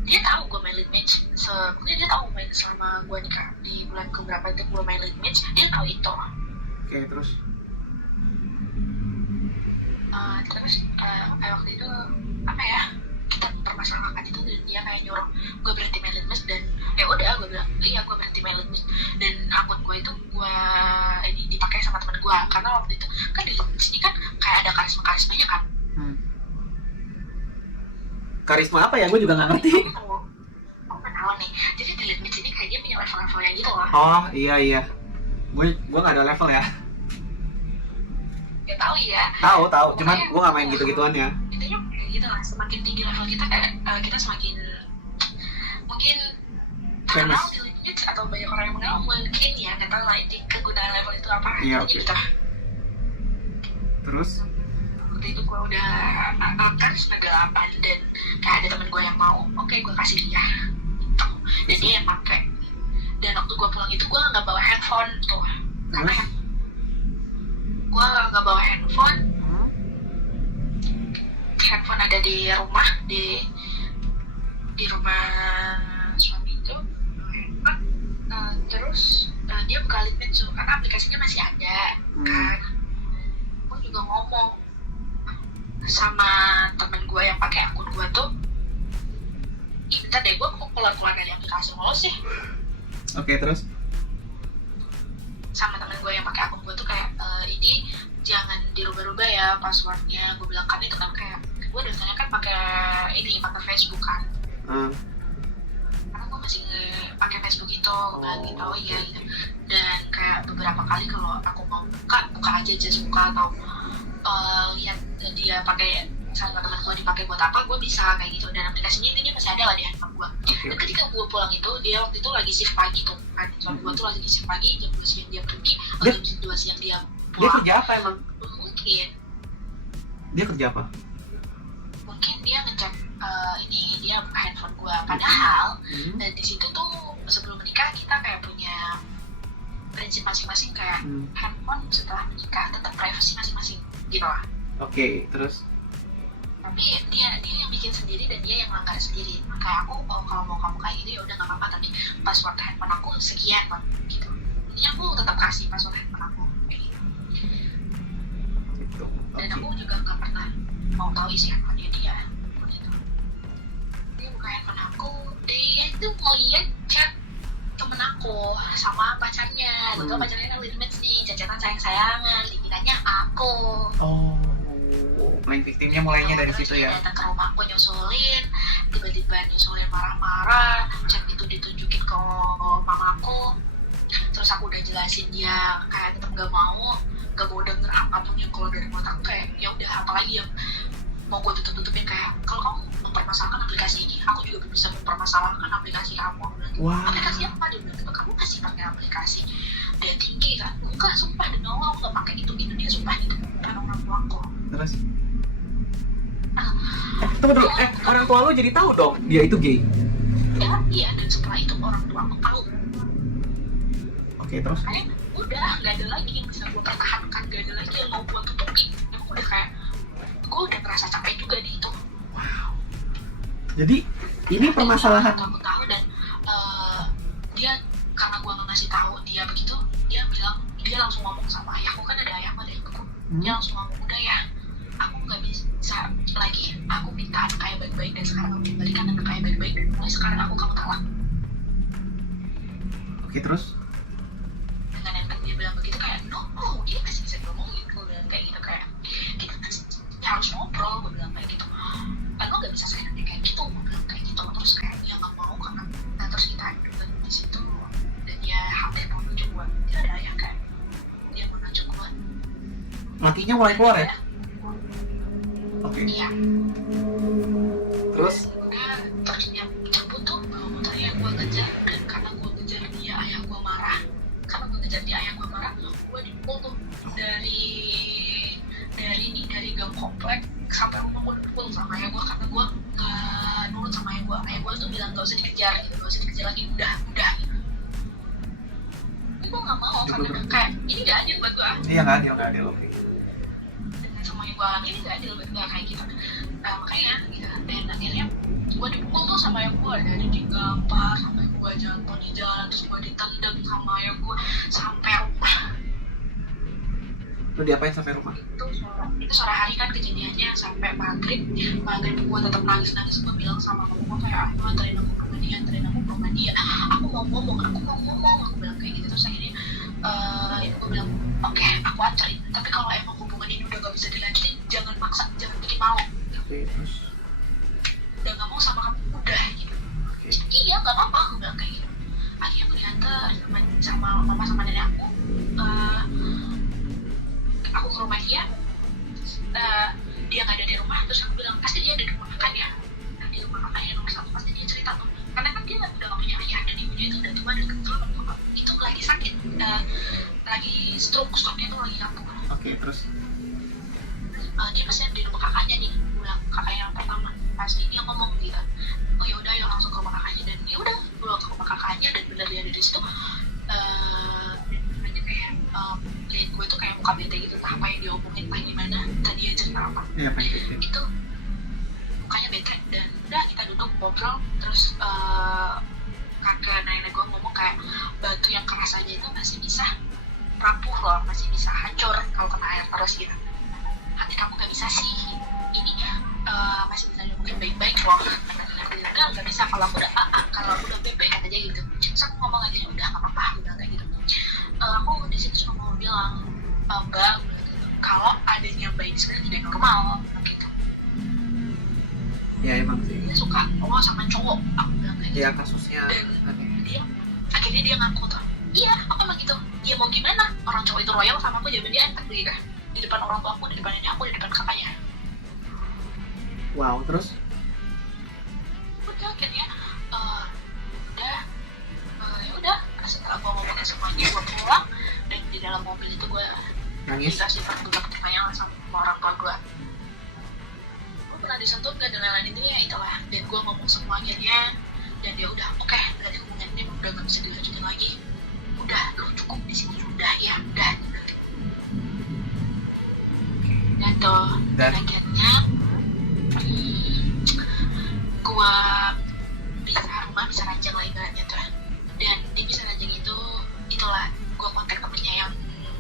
dia tahu gue main lead match. Dia tahu main selama gue nikah di bulan keberapa itu gue main lead match, dia tahu itu. Oke, terus waktu itu apa ya, kita mempermasalahkan itu dan dia kayak nyuruh gue berhenti main lead match dan udah gue bilang iya gue berhenti main lead match dan akun gue itu gue ini dipakai sama teman gue karena waktu itu kan di lead match ini kan kayak ada karismanya kan. Karisma apa ya? Gue juga nggak ngerti. Aku nggak tahu nih. Jadi di lead match ini kayak dia punya level-levelnya gitu loh. Oh iya. Gue nggak ada level ya. Ya tahu ya. Tahu. Cuman gue nggak main gitu-gituan ya. Intinya kayak gitu lah. Semakin tinggi level kita kayak kita semakin mungkin terkenal di lead match atau banyak orang yang mengenal mungkin ya nggak tahu lah ini kegunaan level itu apa. Iya, oke. gitu. Terus? Waktu itu gue udah kan sudah 8 dan kayak ada temen gue yang mau, oke gue kasih dia gitu. Dan dia yang pakai. Dan waktu gue pulang itu gue nggak bawa handphone tuh karena gue nggak bawa handphone ada di rumah di rumah suami itu handphone. Terus dia buka lead match karena aplikasinya masih ada kan. Gue juga ngomong sama temen gue yang pakai akun gue tuh, bentar deh gue kok keluar dari aplikasi lo sih. Oke, terus sama temen gue yang pakai akun gue tuh kayak ini jangan dirubah-rubah ya passwordnya. Gue bilang kan itu kan kayak gue daftarnya kan pakai Facebook kan. Karena gue masih pakai Facebook itu kan gitu. Oh iya gitu. Dan kayak beberapa kali kalau aku mau buka aja just buka atau lihat dia pakai sama teman gue dipakai buat apa, gue bisa kayak gitu. Dan aplikasinya intinya masih ada lah di handphone gue. Dan ketika gue pulang itu dia waktu itu lagi shift pagi tuh kan, suami gue tuh lagi shift pagi, jam 2 siang dia pergi, jam 2 siang dia pulang. Dia kerja apa emang? Mungkin dia kerja apa? Mungkin dia ngecek dia buka handphone gue. Padahal dan di situ tuh sebelum menikah kita kayak punya prinsip masing-masing kayak handphone setelah menikah tetap privasi masing-masing gitu lah. Oke, terus? Tapi dia yang bikin sendiri dan dia yang langgar sendiri. Kayak aku kalau mau kamu kayak gini ya udah nggak apa-apa, tapi password handphone aku sekian kan gitu. Intinya aku tetap kasih password handphone aku kayak gitu. Dan aku juga nggak pernah mau tahu isi handphonenya dia gitu. Dia buka handphone aku, dia itu mau lihat chat temen aku sama pacarnya. Betul pacarnya kan lead match nih, chat-chatan sayang-sayangan, dikiranya aku. Oh, main victimnya mulainya dari situ ya. Datang ke rumahku nyusulin, tiba-tiba nyusulin marah-marah, chat itu ditunjukin ke mamaku. Terus aku udah jelasin dia kayak tetap gak mau denger apapun yang keluar dari mulut aku. Kayak ya udah, apalagi yang mau gue tutupin kayak kalau kamu mempermasalahkan aplikasi ini, aku juga bisa mempermasalahkan aplikasi kamu. Wow. Aplikasi apa? Dia bilang gitu, kamu masih pakai aplikasi dia tinggi kan? Enggak, sumpah demi Allah aku gak pakai itu dia sumpah gitu bukan orang tua aku. Terus? tunggu dulu. Orang tua lu jadi tahu dong dia itu gay. Ya, iya, dan setelah itu orang tua aku tahu. Oke, terus? Makanya udah nggak ada lagi yang bisa gue pertahankan, nggak ada lagi yang mau gue tutupi. Emang udah kayak gue udah merasa capek juga di itu. Wow. Jadi ini permasalahan. Aku tahu dan dia karena gue ngasih tahu dia begitu, dia bilang, dia langsung ngomong sama ayahku, kan ada ayahku ada ibuku. Dia langsung ngomong, udah ya, aku nggak bisa lagi, aku minta anak ayah baik-baik dan sekarang aku kembalikan anak ayah baik-baik dan mulai sekarang kamu talak. Oke, terus? Dengan yang dia bilang begitu kayak no, dia masih bisa ngomongin. Gue bilang kayak gitu, kayak kita kan harus ngobrol. Gue bilang kayak gitu, lo nggak bisa sayang dia kayak gitu. Gue bilang kayak gitu. Terus kayak dia nggak mau karena terus kita duduk di situ dan dia hampir mau nunjuk gue. Dia ada ayah kayak dia mau nunjuk gue. Lakinya mulai keluar ya? Oke. Iya. Terus? Terus dia cabut tuh, motornya gue kejar, dan karena gue kejar dia, ayah gue marah. Karena gue kejar dia, ayah gue marah, gue dipukul tuh dari gang komplek sampai rumah. Gue dipukul sama ayah gue karena gue nggak nurut sama ayah gue. Ayah gue tuh bilang gak usah dikejar, gitu, gak usah dikejar lagi, udah. Tapi gue nggak mau karena kayak ini gak adil buat gue. Iya, nggak adil. Oke. Dengan semua yang gue alami ini gak adil buat gue kayak gitu. Makanya gitu. Dan akhirnya gue dipukul tuh sama ayah gue, dari digampar sampai gue jatuh di jalan, terus gue ditendang sama ayah gue sampai rumah. Lu diapain sampai rumah? Itu sore hari kan kejadiannya, sampai maghrib gue tetap nangis. Gue bilang sama mama gue kayak, aku anterin aku ke rumah dia, aku mau ngomong, aku bilang kayak gitu. Terus akhirnya ibu gue bilang, oke, aku anterin, tapi kalau emang hubungan ini udah gak bisa dilanjutin, jangan maksa, jangan bikin malu. Oke, terus? Udah gak mau sama kamu, udah gitu. Iya, gak apa-apa, aku bilang kayak gitu. Akhirnya aku diantar sama mama sama nenek aku ke rumah dia. Dia nggak ada di rumah, terus aku bilang pasti dia ada di rumah makan ya. Dan di rumah makannya nomor 1 pasti dia cerita tuh, karena kan dia udah nggak punya ayah dan ibunya itu udah tua dan kebetulan itu lagi sakit, lagi stroke-nya tuh lagi kambuh. Oke, terus? Dia pasti ada di rumah kakaknya nih, bilang kakaknya yang pertama. Pasti dia ngomong gitu, oh ya udah, ya langsung ke rumah kakaknya. Dan ya udah pulang ke rumah kakaknya, dan benar dia ada di situ. Lihat gue tuh kayak muka bete gitu, entah apa yang dia omongin, entah gimana, entah dia cerita apa. Iya, apa yang bete? Itu mukanya bete, dan udah kita duduk ngobrol. Terus kakek nenek gue ngomong kayak batu yang keras aja itu masih bisa rapuh loh, masih bisa hancur kalau kena air terus gitu. Hati kamu gak bisa sih, ini masih bisa diomongin baik-baik loh. Udah gak bisa, kalau aku udah kalau aku udah bebek aja gitu. Terus aku ngomong aja, udah gak apa-apa, aku bilang kayak gitu. Aku di situ cuma mau bilang enggak, kalau adanya bayi sebenarnya tidak normal gitu. Ya emang sih. Dia suka sama cowok, aku bilang kayak gitu. Ya kasusnya. Dan dia akhirnya dia ngaku tuh, iya aku emang gitu. Dia mau gimana, orang cowok itu royal sama aku, jadi dia entek gitu di depan orang tua aku, di depan nenek aku, di depan kakaknya. Wow, terus? Udah akhirnya udah setelah gue ngomongin semuanya, gue pulang, dan di dalam mobil itu gue Nangis? dikasih pertanyaan sama orang tua gue pernah disentuh gak dan lain-lain itu ya, itulah. Dan gue ngomong semuanya dia, dan dia udah oke, berarti hubungan ini udah gak bisa dilanjutin lagi, udah lu cukup di sini, udah ya, udah. Dan tuh akhirnya gue bisa ranjang lagi ibaratnya tuh. Dan di bisa ranjang itulah gue kontak temennya yang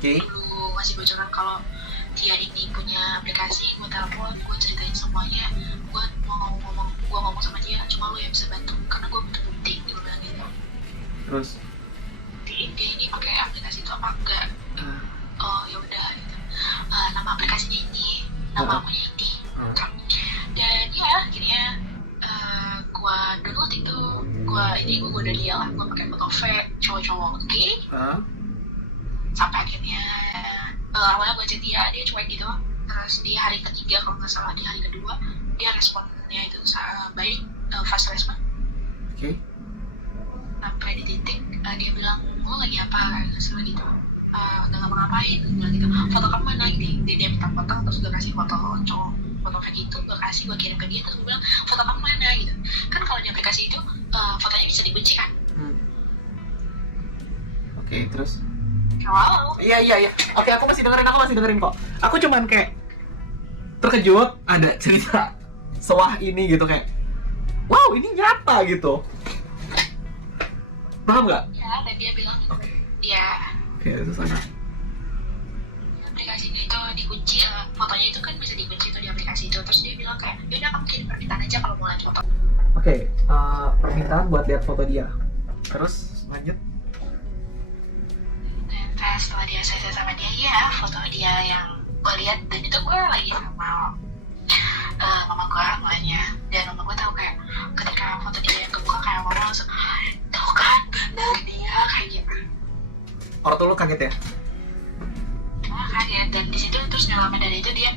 dulu ngasih bocoran kalau dia ini punya aplikasi. Gue telepon, gue ceritain semuanya, gue ngomong sama dia, cuma lo yang bisa bantu karena gue butuh bukti, gue bilang gitu. Terus? Dia ini pakai aplikasi itu apa enggak? Oh ya udah gitu. Nama aplikasinya ini, nama akunya ini. Dan ya akhirnya gue download itu, gue udah dia lah, gue pakai foto fake cowok-cowok gay. Sampai akhirnya awalnya gue chat dia cuek gitu. Terus di hari ketiga kalau nggak salah, di hari kedua dia responnya itu baik, fast respon. Oke. Sampai di titik dia bilang, lo lagi apa, gitu gitu. Nggak ngapa-ngapain, bilang gitu. Foto kamu mana gitu. Dia minta foto, terus gue kasih foto cowok foto kayak gitu, gue kasih, gue kirim ke dia, terus gue bilang foto kamu mana gitu. Kan kalau di aplikasi itu fotonya bisa dikunci kan. Oke, terus Halo. iya. Oke, aku masih dengerin kok. Aku cuman kayak terkejut ada cerita sewah ini gitu, kayak wow, ini nyata gitu. Paham nggak? Ya, dan dia bilang ya Oke, terus ada. aplikasi itu dikunci, fotonya itu kan bisa dikunci tuh di aplikasi itu. Terus dia bilang kayak yaudah kamu kirim permintaan aja kalau mau lihat foto. Oke, permintaan buat lihat foto dia. Terus lanjut. Dan setelah dia selesai sama dia, ya foto dia yang gue lihat, dan itu gue lagi sama mama gue mulanya. Dan mama gue tahu kayak ketika foto dia yang kebuka, kayak mama langsung tuh kan bener dia kayak gitu. Orang tua lu kaget ya? Kaget, dan di situ terus nggak lama dari itu dia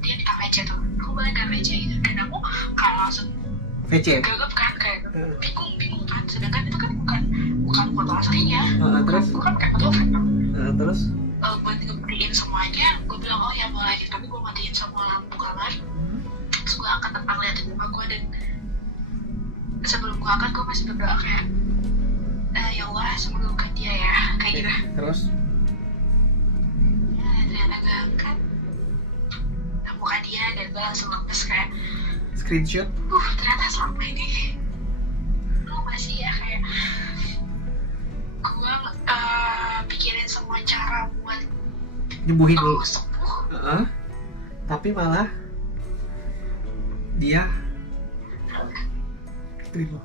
dia di KPC tuh, aku balik KPC gitu, dan aku kayak langsung VC. gagap kan, kayak bingung kan, sedangkan itu kan bukan foto aslinya. Terus? Gue kan kayak foto kan. Terus? Buat ngebersihin semuanya, gue bilang oh ya boleh, tapi gue matiin semua lampu kamar. Terus gue angkat tentang liatin muka gue, dan sebelum gue angkat gue masih berdoa kayak ya Allah semoga bukan dia ya, kayak gitu. Terus? Ya ternyata gue angkat bukan dia, dan gue langsung lepas kayak Screenshot? ternyata selama ini lo masih ya kayak gue pikirin semua cara buat Nyembuhin lu. sembuh. Tapi malah dia gituin lo.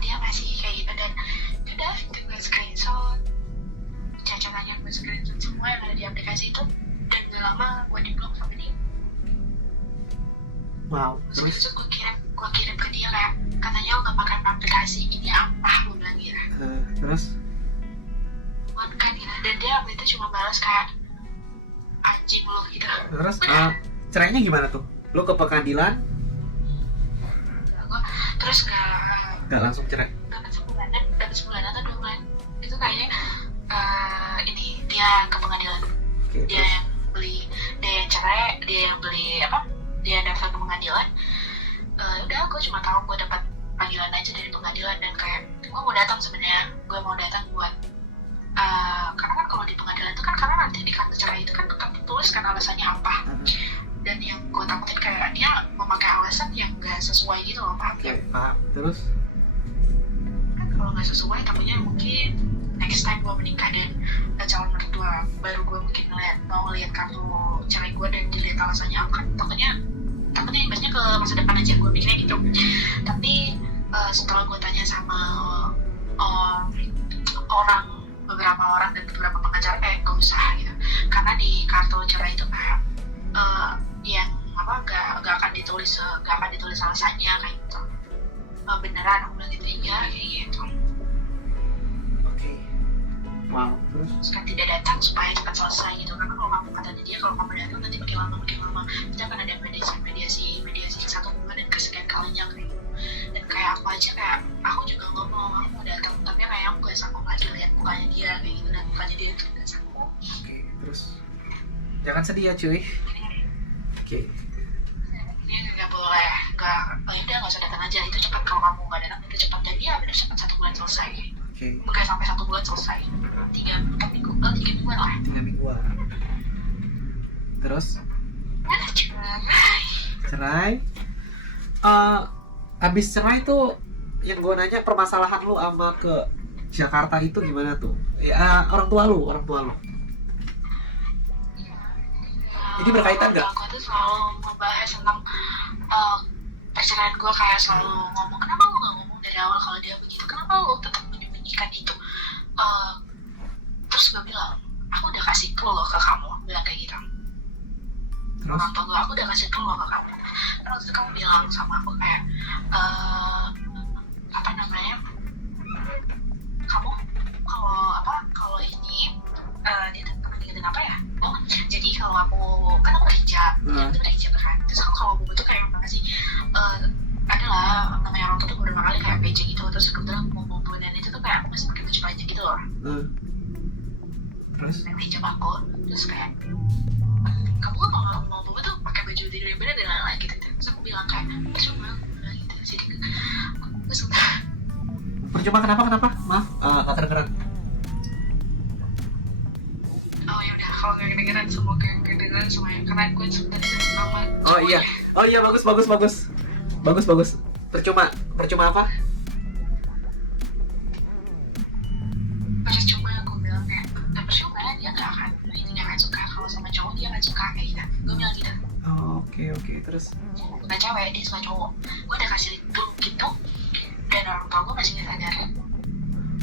Dia masih kayak gitu, dan udah gue screenshot cacangannya, gue screenshot semua yang ada di aplikasi itu, dan gak lama gue di-block sama dia. Wow. Terus Terus? gue kirim ke dia kayak katanya lo gak pakai aplikasi ini apa, gue bilang gitu. Terus? Kan gitu, dan dia waktu itu cuma balas kayak anjing lo gitu. Terus? Cerainya gimana tuh? Lu ke pengadilan? Gue terus Gak langsung cerai? dapat sebulan atau 2 bulan itu kayaknya ini dia ke pengadilan. Oke, Dia yang beli, dia yang cerai, dia yang beli apa, dia daftar ke pengadilan. Udah gue cuma tahu gue dapat panggilan aja dari pengadilan, dan kayak gue mau datang sebenarnya, gue mau datang buat karena kan kalau di pengadilan itu kan, karena nanti di kartu cerai itu kan ditulis kan alasannya apa, dan yang gue takutin kayak dia memakai alasan yang gak sesuai gitu loh, paham ya? Pak. Terus? Kan kalau nggak sesuai, takutnya mungkin next time gue menikah dan calon mertua baru gue mungkin mau lihat kartu cerai gue dan dilihat alasannya apa, kan takutnya imbasnya ke masa depan aja, gue mikirnya gitu. Tapi setelah gue tanya sama beberapa orang dan beberapa pengacara, kayak gak usah gitu, karena di kartu cerai itu kayak yang apa gak akan ditulis alasannya kayak gitu. Beneran aku bilang gitu, iya kayak gitu. Oke. Wow. Terus? Kan tidak datang supaya cepat selesai gitu, karena kalau kamu kata dia kalau kamu datang nanti makin lama kita akan ada mediasi 1 bulan dan kesekian kalinya kayak gitu. Dan kayak aku aja, kayak aku juga ngomong aku mau datang, tapi kayak aku gak sanggup lagi lihat mukanya dia kayak gitu, dan mukanya dia tuh gak sanggup. Oke. Terus? Jangan sedih ya cuy. Oke. Dia nggak boleh, nggak usah datang aja, itu cepat, kalau kamu nggak datang itu cepat, dan dia benar cepat 1 bulan selesai. Oke. Bukan sampai 1 bulan selesai, 3 mingguan lah. 3 mingguan. Terus? Cerai. Abis cerai tuh yang gue nanya, permasalahan lu sama ke Jakarta itu gimana tuh? Ya, orang tua lu. Ini berkaitan nggak? Gue tuh selalu ngebahas tentang perceraian gue, kayak selalu ngomong kenapa lu nggak ngomong dari awal kalau dia begitu, kenapa lu tetap menyembunyikan itu. Terus gue bilang aku udah kasih clue loh ke kamu, bilang kayak gitu. Terus? Orang tua gue, aku udah kasih clue loh ke kamu. Terus waktu itu kamu bilang sama aku kayak apa namanya, kamu kalau ini dia tuh ngingetin apa ya, jadi kalau aku kan aku hijab, dia tuh udah hijab kan, terus aku kalau buku tuh kayak makasih adalah namanya orang tua tuh beberapa kali kayak PJ gitu, terus kebetulan mau dan itu tuh kayak aku masih pakai baju panjang gitu loh. Terus? Dan hijab aku, terus kayak kamu kan mau bobo tuh pakai baju tidur yang beda dan lain-lain gitu. Terus aku bilang kayak cuma gitu. Jadi gue suka. Percuma kenapa? Maaf, nggak kedengeran. Oh ya udah, kalau nggak kedengeran semoga kedengeran semuanya karena gue sebenarnya nama. Oh iya, bagus. Percuma apa? Percuma aku bilang kayak nggak percuma dia nggak akan suka kalau sama cowok dia nggak suka kayak gitu. Gue bilang gitu. Oh, oke, terus? Bukan cewek, dia suka cowok. Gue udah kasih itu gitu dan orang tua gue masih nggak sadar.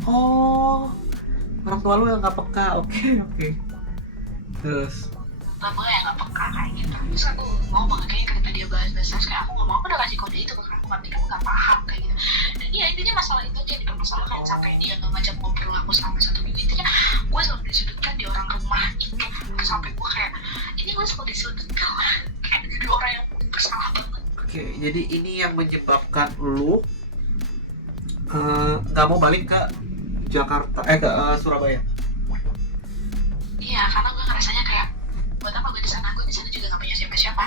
Oh, orang tua lu yang nggak peka. Oke. Terus? Orang tua yang nggak peka kayak gitu. Terus aku ngomong kayak ketika dia bahas kayak aku ngomong, aku udah kasih kode itu ke kamu tapi kamu nggak paham kayak gitu. Dan iya intinya masalah itu aja yang dipermasalahkan sampai dia nggak ngajak ngobrol aku selama 1 minggu. Intinya gue selalu disudutkan di orang rumah itu sampai gue kayak ini gue selalu disudutkan kayak jadi orang yang bersalah banget. Oke, jadi ini yang menyebabkan lu nggak mau balik ke Jakarta, ke Surabaya. Iya, karena gue ngerasanya kayak buat apa gue di sana juga nggak punya siapa-siapa,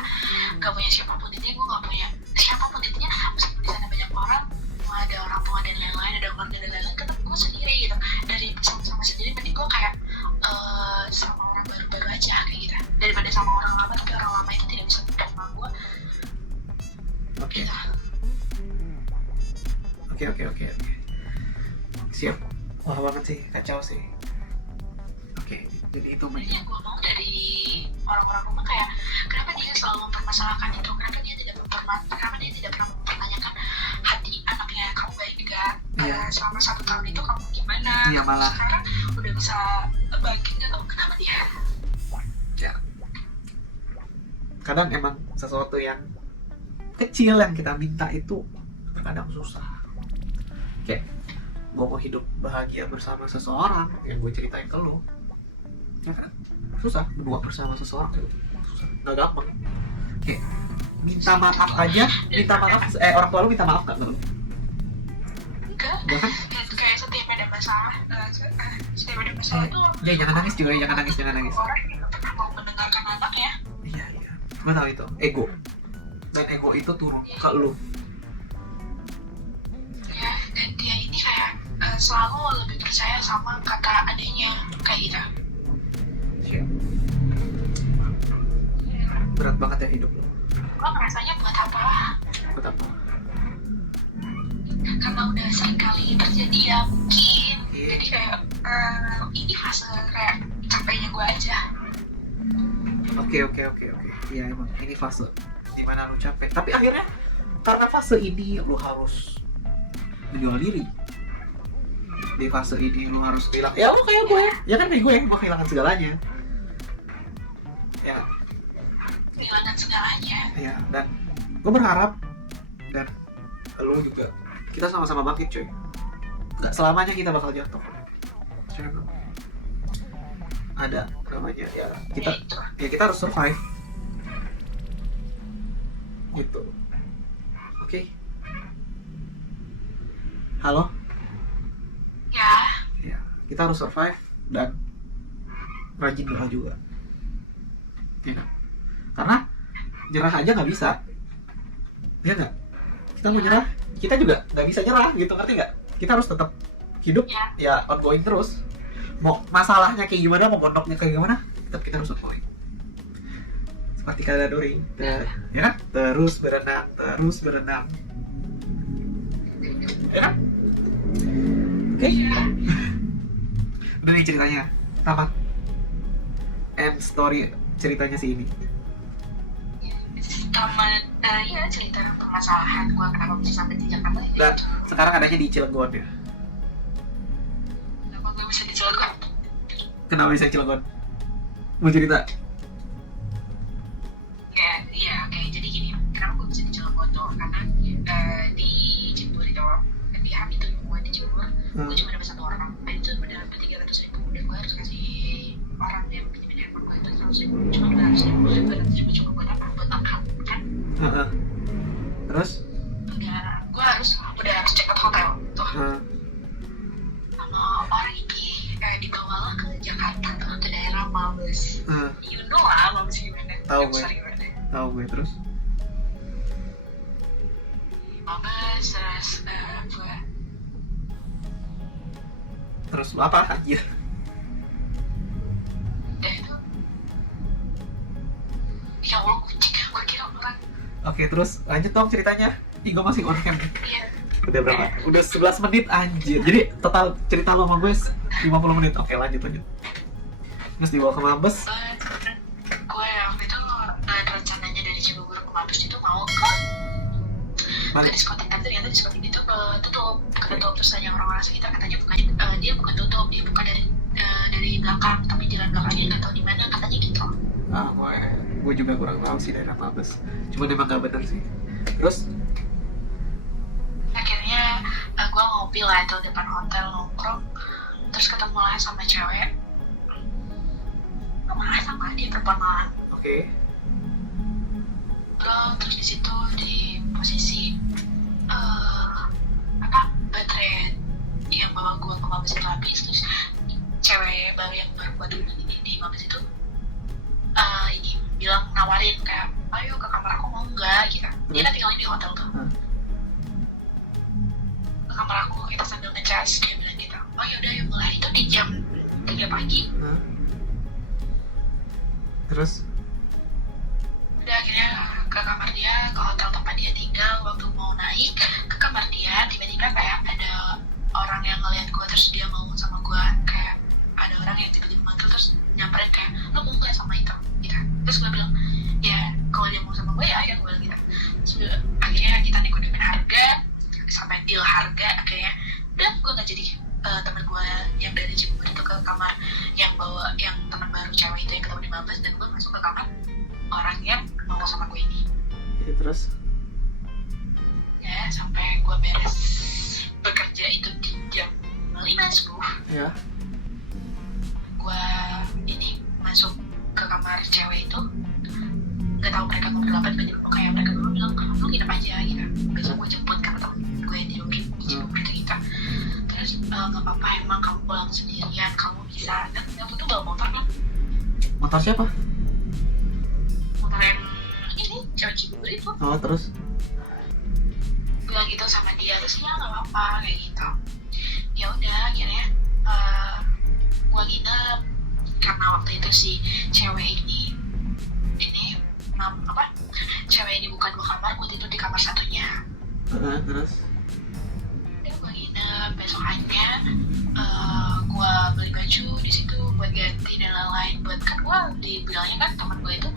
nggak punya siapapun, intinya gue nggak punya siapapun, intinya meskipun di sana banyak orang, mau ada orang tua dan lain-lain, ada keluarga dan lain-lain, tetap gue sendiri gitu. Dari sama sendiri, mending gue kayak sama orang baru-baru aja kayak gitu, daripada sama orang lama tapi orang lama itu tidak bisa menerima gue. Oke. Gitu. Oke. Siap. Wah banget sih, kacau sih. Oke, jadi itu Jadi yang gue mau dari orang-orang rumah kayak kenapa dia selalu mempermasalahkan itu, kenapa dia tidak pernah mempertanyakan hati anaknya, kamu baik gak? Iya. Selama 1 tahun itu kamu gimana? Iya, Kamu malah. sekarang udah bisa bagi gak? Kenapa dia? ya. Kadang emang sesuatu yang kecil yang kita minta itu kadang susah. Kayak gue mau hidup bahagia bersama seseorang yang gue ceritain ke lo, ya kan susah. Berdua bersama seseorang itu susah, nggak gampang. Kayak minta maaf aja, orang tua lu minta maaf gak ke lu? Enggak. Enggak kan? Kayak setiap ada masalah tuh Jangan nangis juga, jangan nangis. orang yang gak pernah mau mendengarkan anaknya. Iya, gue tahu itu ego, dan ego itu turun ke lu. Ya, dan dia ini kayak selalu lebih percaya sama kata adiknya kayak gitu. Shit. Berat banget ya hidup lu. Gue ngerasanya buat apa? Betapa? Karena udah sering kali terjadi ya mungkin. Iya. Jadi kayak ini fase kayak capeknya gue aja. Oke. Iya emang ini fase dimana lu capek. Tapi akhirnya karena fase ini lu harus menjual diri. Di fase ini lu harus bilang, ya lu kayak gue. Ya kan kayak gue kehilangan segalanya. Ya. Kehilangan segalanya. Ya, dan gue berharap dan lu juga kita sama-sama bangkit cuy. Nggak selamanya kita bakal jatuh. Cuy, ada namanya ya kita harus survive gitu. Oke. Halo ya, kita harus survive dan rajin doa juga ya kan? Karena nyerah aja nggak bisa ya nggak, kita mau nyerah kita juga nggak bisa nyerah gitu, ngerti nggak? Kita harus tetap hidup ya ongoing terus, mau masalahnya kayak gimana, mau gondoknya kayak gimana, tetap kita harus ongoing seperti kata Dori ya kan? Terus berenang ya kan? Oke. Udah nih ceritanya tamat, end story ceritanya si ini. Tamat ya cerita permasalahan gue kenapa bisa sampai di Jakarta. Nah, sekarang adanya di Cilegon ya. Kenapa gue bisa di Cilegon? Kenapa bisa Cilegon? Mau cerita? Iya, oke. Jadi gini, kenapa gue bisa di Cilegon tuh? Karena di Jember itu, di HAM itu gue di Jember, gue cuma dapat 1 orang. Dan itu udah dapat 300.000. Dan gue harus kasih orang yang pinjemin handphone gue itu 100.000. Cuma 200.000 cuma buat apa? Buat makan, kan? Terus? Gue harus check out hotel tuh. Sama orang ini dibawalah ke Jakarta tuh, ke daerah Mabes. You know lah Mabes gimana? terus Mabes, terus gue terus lu apa anjir? udah itu ya Allah kucing, gue kira orang. Oke, terus lanjut dong ceritanya. Ih, gue masih on cam. Iya. Udah berapa? Udah 11 menit anjir. Jadi total cerita lo sama gue 50 menit. Oke, lanjut. Terus dibawa ke Mabes. Gue waktu itu rencananya dari Cibubur ke Mabes itu mau ke Balik. diskotik, tapi ternyata diskotik itu tutup. Ketutup, terus tanya orang-orang sekitar, katanya bukan dia bukan tutup, dia buka dari belakang, tapi jalan belakangnya nggak tahu di mana, katanya gitu. Gue juga kurang tahu sih daerah Mabes. Cuma emang gak bener sih. Terus Akhirnya gue ngopi lah itu depan hotel, nongkrong, terus ketemu lah sama cewek, sama dia perempuan malang. oke. Terus di situ di posisi baterai yang bawa gue ke Mabes itu habis, terus cewek baru yang baru gue temuin ini di Mabes itu ini bilang nawarin kayak ayo ke kamar aku mau nggak gitu. Dia kan tinggalnya di hotel tuh. Ke kamar aku kita sambil ngecas, dia bilang gitu, oh yaudah yuk mulai. Itu di jam 3 pagi. Terus Udah akhirnya ke kamar dia, ke hotel tempat dia tinggal. Waktu mau naik ke kamar dia, tiba-tiba kayak ada orang yang ngeliat gue, terus dia ngomong sama gue, kayak ada orang yang tiba-tiba manggil terus nyamperin kayak lo mau nggak sama itu gitu. Terus gue bilang ya kalau dia mau sama gue ya ayo, gue bilang gitu. Terus akhirnya kita nego-negoin harga sampai deal harga akhirnya, dan gue nggak jadi temen gue yang dari Cibubur itu ke kamar yang bawa yang teman baru cewek itu yang ketemu di Mabes, dan gue masuk ke kamar orang yang mau sama gue ini. ya, terus Ya sampai gue beres bekerja itu di jam 5:10, ya. gue ini masuk ke kamar cewek itu, nggak tahu mereka ngobrol apa, tiba-tiba kayak mereka dulu bilang lu nginep aja gitu, besok gue jemput karena temen gue yang di Cibubur itu kita. Terus nggak apa-apa emang kamu pulang sendirian, kamu bisa. Dan aku tuh bawa motor kan, Motor siapa? motor yang ini cewek Cibubur itu. Oh, terus Bilang gitu sama dia, terus ya nggak apa-apa kayak gitu. Ya udah akhirnya gue nginep karena waktu itu si cewek ini cewek ini bukan dua kamar, gue tidur di kamar satunya. terus Udah gue nginep, besokannya gue beli baju di situ buat ganti dan lain-lain, buat kan gue dibilangnya kan teman gue itu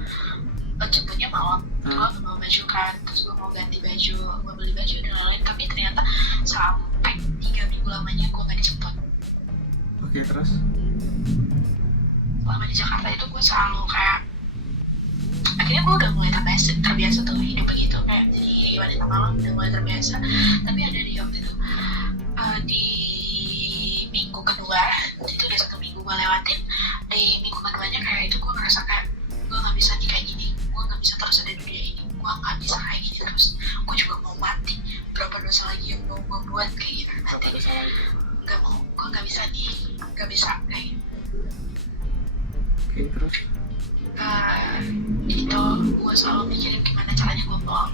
jemputnya malam. Gue mau baju kan, terus gue mau ganti baju, gue beli baju dan lain-lain, tapi ternyata sampai 3 minggu lamanya gue nggak dijemput. Oke, terus Selama di Jakarta itu gue selalu kayak, akhirnya gue udah mulai terbiasa tuh hidup begitu, kayak jadi wanita malam udah mulai terbiasa. Tapi ada di waktu itu di minggu kedua, itu udah 1 minggu gue lewatin, di minggu keduanya kayak itu gue ngerasa kayak gue nggak bisa nih kayak gini, gue nggak bisa terus ada di dunia ini, gue nggak bisa kayak gini terus, gue juga mau mati. Berapa dosa lagi yang mau gue buat kayak gitu, nanti nggak mau, gue nggak bisa nih, nggak bisa kayak gitu. oke, terus Itu gue selalu mikirin gimana caranya gue pulang,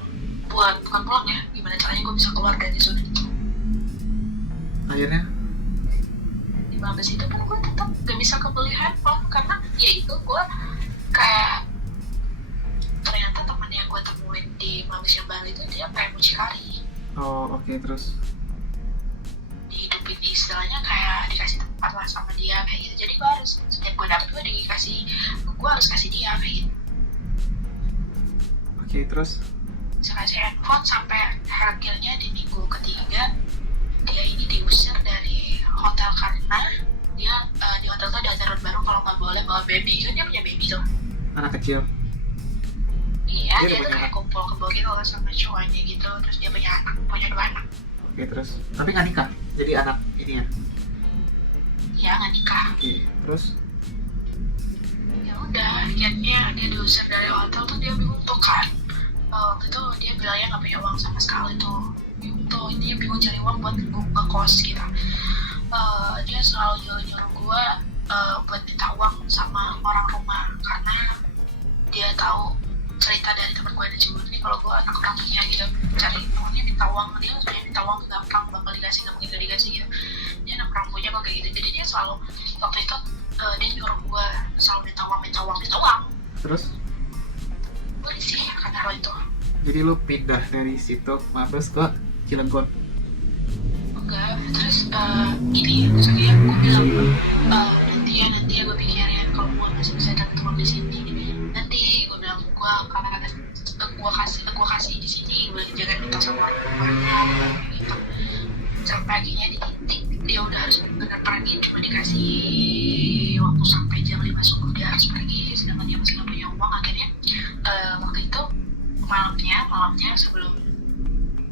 bukan pulang ya, gimana caranya gue bisa keluar dari zona itu. akhirnya Di Mabes itu kan gue tetap gak bisa kebeli handphone karena ya itu gue kayak, ternyata teman yang gue temuin di Mabes yang baru itu dia kayak mucikari, oke, terus dihidupin istilahnya kayak dikasih tempat lah sama dia kayak gitu. Jadi gue harus, setiap gue dapet gue harus kasih dia kayak gitu. oke, terus Bisa kasih handphone sampai akhirnya di minggu ketiga dia ini diusir dari hotel karena dia di hotel tuh ada aturan baru kalau nggak boleh bawa baby, kan dia punya baby tuh. anak kecil. Iya, Dia dia punya tuh kayak anak. kumpul-kumpul gitu loh sama cowoknya gitu, terus dia punya 2 anak. Oke, terus tapi nggak nikah jadi anak ini ya. Ya nggak nikah. Oke, terus Ya udah akhirnya dia diusir dari hotel tuh, dia bingung tuh kan. Waktu itu dia bilangnya nggak punya uang sama sekali tuh, bingung tuh, intinya bingung cari uang buat ngekos gitu. Dia selalu nyuruh gue buat minta uang sama orang rumah karena dia tahu cerita dari teman gue ada juga nih kalau gue anak kampungnya gitu, cari pokoknya minta uang dia, sebenarnya minta uang gampang bakal dikasih, nggak mungkin gak dikasih gitu. Dia anak kampungnya kok kayak gitu, jadi dia selalu waktu itu dia nyuruh gue selalu minta uang. Terus Gue risih karena hal itu. jadi lu pindah dari situ Mabes ke Cilegon. Enggak, terus gini, misalnya gue bilang nanti ya gue pikirin kalau gue masih bisa dapat uang di sini, nanti gue bilang gue kasih di sini, gue jangan minta sama orang tuanya gitu. Sampai akhirnya di titik dia udah harus benar pergi, cuma dikasih waktu sampai jam 5 subuh dia harus pergi, sedangkan dia masih nggak punya uang. Akhirnya waktu itu malamnya sebelum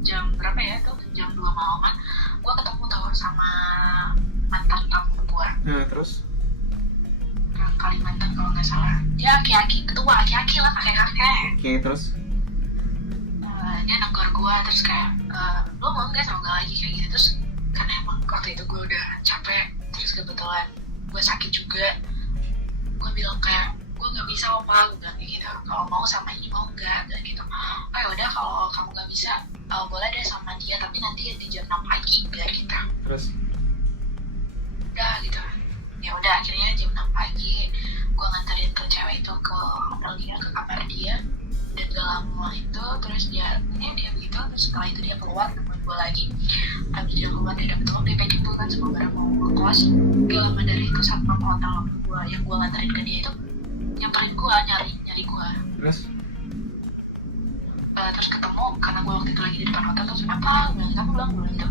jam berapa ya tuh, jam 2 malaman, gue ketemu tau sama mantan tamu gue. Terus Kalimantan kalau nggak salah, dia aki-aki ketua, aki-aki lah, kakek-kakek. oke, terus Dia negor gue, terus kayak lo mau nggak sama gue lagi kayak gitu. Terus karena emang waktu itu gue udah capek, terus kebetulan gue sakit juga, gue bilang kayak gue nggak bisa apa, gue bilang kayak gitu, kalau mau sama ini mau nggak, dan gitu. Oh ya udah, kalau kamu nggak bisa boleh deh sama dia, tapi nanti di jam 6 pagi biar kita. terus Udah gitu. Ya udah, akhirnya jam 6 pagi gue nganterin ke cewek itu ke hotel dia, ke kamar dia, dan gak lama itu terus dia begitu. Terus setelah itu dia keluar nemuin gue lagi. Habis dia keluar, dia dapet uang, dia packing tuh kan semua barang mau ngekos. Gak lama dari itu satpam hotel gue yang gue nganterin ke dia itu nyamperin gue, nyari gue. Terus ketemu, karena gue waktu itu lagi di depan hotel. Terus apa? Kamu bilang gitu,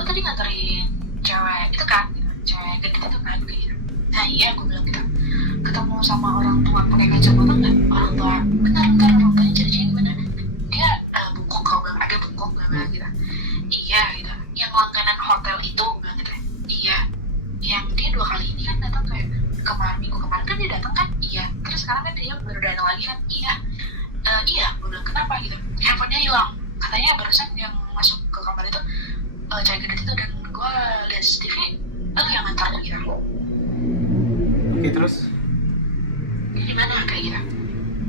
lu tadi nganterin cewek itu kan, cewek gendut itu kan, kayak gitu. Nah iya, gue bilang gitu, ketemu sama orang tua pakai kacamata nggak? Orang tua, benar orang tuanya ciri-cirinya gimana? Dia bungkuk, kau bilang agak bungkuk, gue bilang gitu. Iya gitu, yang langganan hotel itu, gue bilang gitu. Iya, yang dia 2 kali ini kan datang, kayak minggu kemarin kan dia datang kan? Iya. Terus sekarang kan dia baru datang lagi kan? Iya. Iya, gue bilang kenapa gitu? Handphonenya hilang, katanya barusan yang masuk ke kamar itu cewek gendut itu, dan gue lihat CCTV lu yang ngantar gitu. oke, terus Ini mana kayak gitu?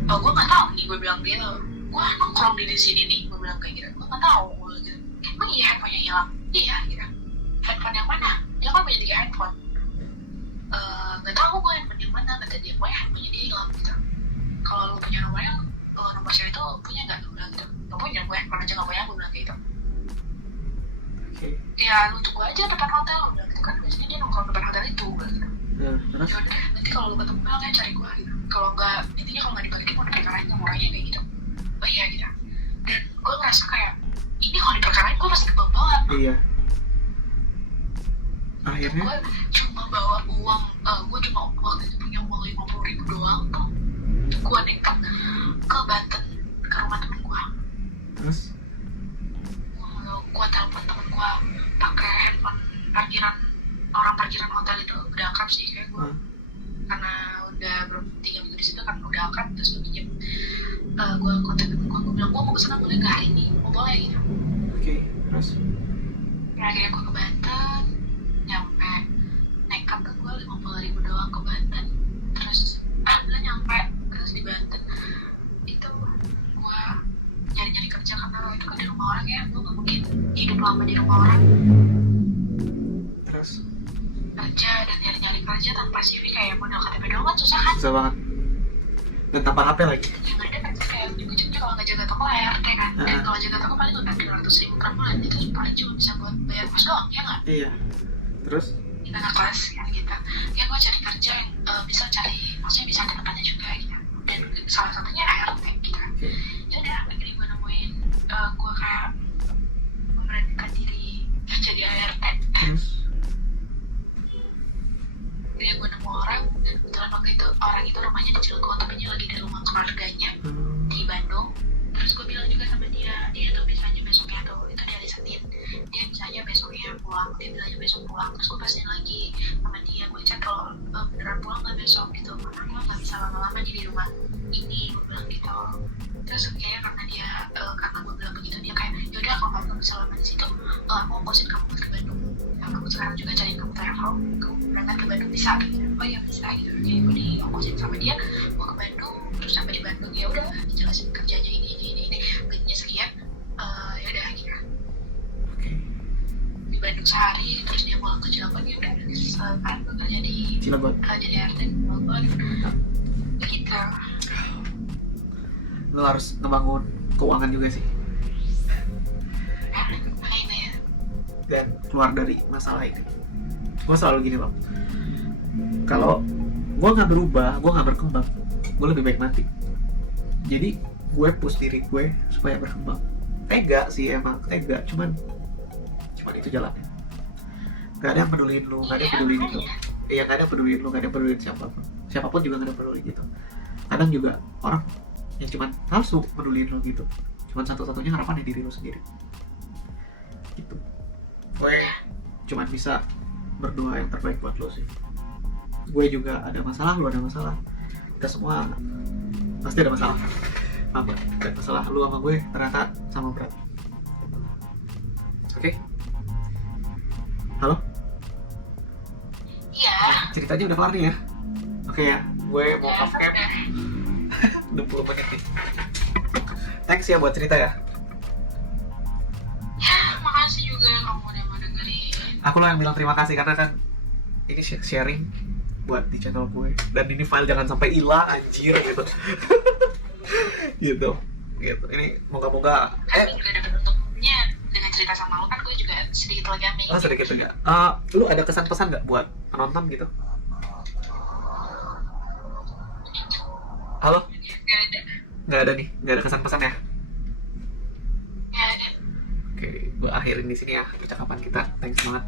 Oh, gue nggak tahu nih, gue bilang gitu. Gue nongkrong di sini nih, gue bilang kayak gitu. Gue nggak tahu, gue gitu. Emang iya handphonenya hilang? Iya gitu. Handphone yang mana? Dia kan punya 3 handphone. Nggak tahu gue handphone yang mana, kata dia. Pokoknya handphonenya dia hilang gitu. Kalau lu punya nomornya, nomor cewek itu punya nggak? Gue bilang gitu. Gak punya, gue handphone aja nggak punya, gue bilang kayak gitu. oke. Ya lu tunggu aja depan hotel, gue bilang gitu kan. Biasanya dia nongkrong depan hotel itu, gue bilang gitu. Terus Nanti kalau lu ketemu bilang ya cari gue gitu. Kalau nggak, intinya kalau nggak dibalikin mau diperkarain sama orangnya kayak gitu. Oh iya gitu. Dan gue ngerasa kayak ini kalau diperkarain gue pasti kebobolan. iya, akhirnya Gue cuma bawa uang, gue cuma waktu itu punya uang 50.000 doang tuh. Gue nekat ke Banten, ke rumah temen gue. terus Gue telepon temen gue pakai handphone parkiran hotel itu, udah angkat sih kayak gue. Karena udah belum 3 minggu di situ kan, udah angkat. Terus gue pinjam, gue kontak temen gue bilang gue mau kesana boleh nggak hari ini? Mau boleh gitu. oke, terus Ya akhirnya gue ke Banten, nyampe nekat tuh gue 50.000 doang ke Banten. Terus alhamdulillah nyampe. Terus di Banten itu gue nyari kerja, karena itu kan di rumah orang ya, gue gak mungkin hidup lama di rumah orang. terus Kerja dan nyari kerja tanpa CV, kayak modal KTP doang kan susah kan. susah banget, dan tanpa HP lagi. Yang ada kan kayak ujung-ujungnya kalau nggak jaga toko ART kan. Dan kalau jaga toko paling udah 200.000 per bulan, itu paling cuma bisa buat bayar kos doang, ya nggak? Iya, terus Kita nggak kelas kayak gitu. Ya gue cari kerja yang bisa cari, maksudnya bisa ada depannya juga gitu. Dan salah satunya ART gitu. Ya udah, akhirnya gue nemuin, gue kayak memberanikan diri jadi ART. terus Dia gue nemu orang, kebetulan waktu itu orang itu rumahnya di Cilegon, tapi dia lagi di rumah keluarganya di Bandung. Terus gue bilang juga sama dia tuh bisanya besoknya tuh, itu di hari Senin, dia bisanya besoknya pulang, dia bilangnya besok pulang. Terus gue pastiin lagi sama dia, gue chat kalau beneran pulang nggak besok gitu, karena gue nggak bisa lama-lama di rumah ini, gue bilang gitu. Terus kayaknya karena dia, karena gue bilang begitu, dia kayak yaudah kalau kamu nggak bisa lama di situ, mau kosin kamu ke Bandung. Aku sekarang juga cari kamu travel, kamu berangkat ke Bandung bisa gitu. Oh iya bisa gitu. Jadi gue diongkosin sama dia, gue ke Bandung, terus sampai di Bandung ya udah dijelasin kerjanya ini gajinya sekian. Ya udah gitu. Oke. Di Bandung sehari terus dia mau ke Cilegon ya udah sekarang gue kerja di Cilegon. jadi RT di Bogor gitu. Lo harus ngebangun keuangan juga sih Ini ya dan keluar dari masalah ini. Gue selalu gini loh, kalau gue nggak berubah, gue nggak berkembang, gue lebih baik mati. Jadi gue push diri gue supaya berkembang. Tega sih emang, tega, cuman itu jalannya. Gak ada yang peduliin lu, gak ada yang peduliin itu. Iya, gak ada yang peduliin lu, gak ada yang peduliin siapapun juga gak ada yang peduliin gitu. Kadang juga orang yang cuman palsu peduliin lu gitu, cuman satu-satunya harapan di diri lu sendiri gitu. Gue cuman bisa berdoa yang terbaik buat lo sih. Gue juga ada masalah, lu ada masalah, kita semua pasti ada masalah. Dan masalah lu sama gue ternyata sama berat. Oke? Halo? iya Ceritanya udah kelar nih ya? Oke ya, gue mau off cam 60 menit nih. Thanks ya buat cerita ya. ya makasih juga kamu udah mau dengerin. Aku lah yang bilang terima kasih karena kan ini sharing buat di channel gue, dan ini file jangan sampai hilang anjir gitu. gitu ini moga-moga Tapi juga dapat untungnya dengan cerita sama lu kan gue juga sedikit lega nih. sedikit juga. Lu ada kesan-pesan nggak buat penonton gitu? Halo? Gak ada Nggak ada kesan-pesan ya? ya ada. Oke, gue akhirin di sini ya percakapan kita. Thanks banget.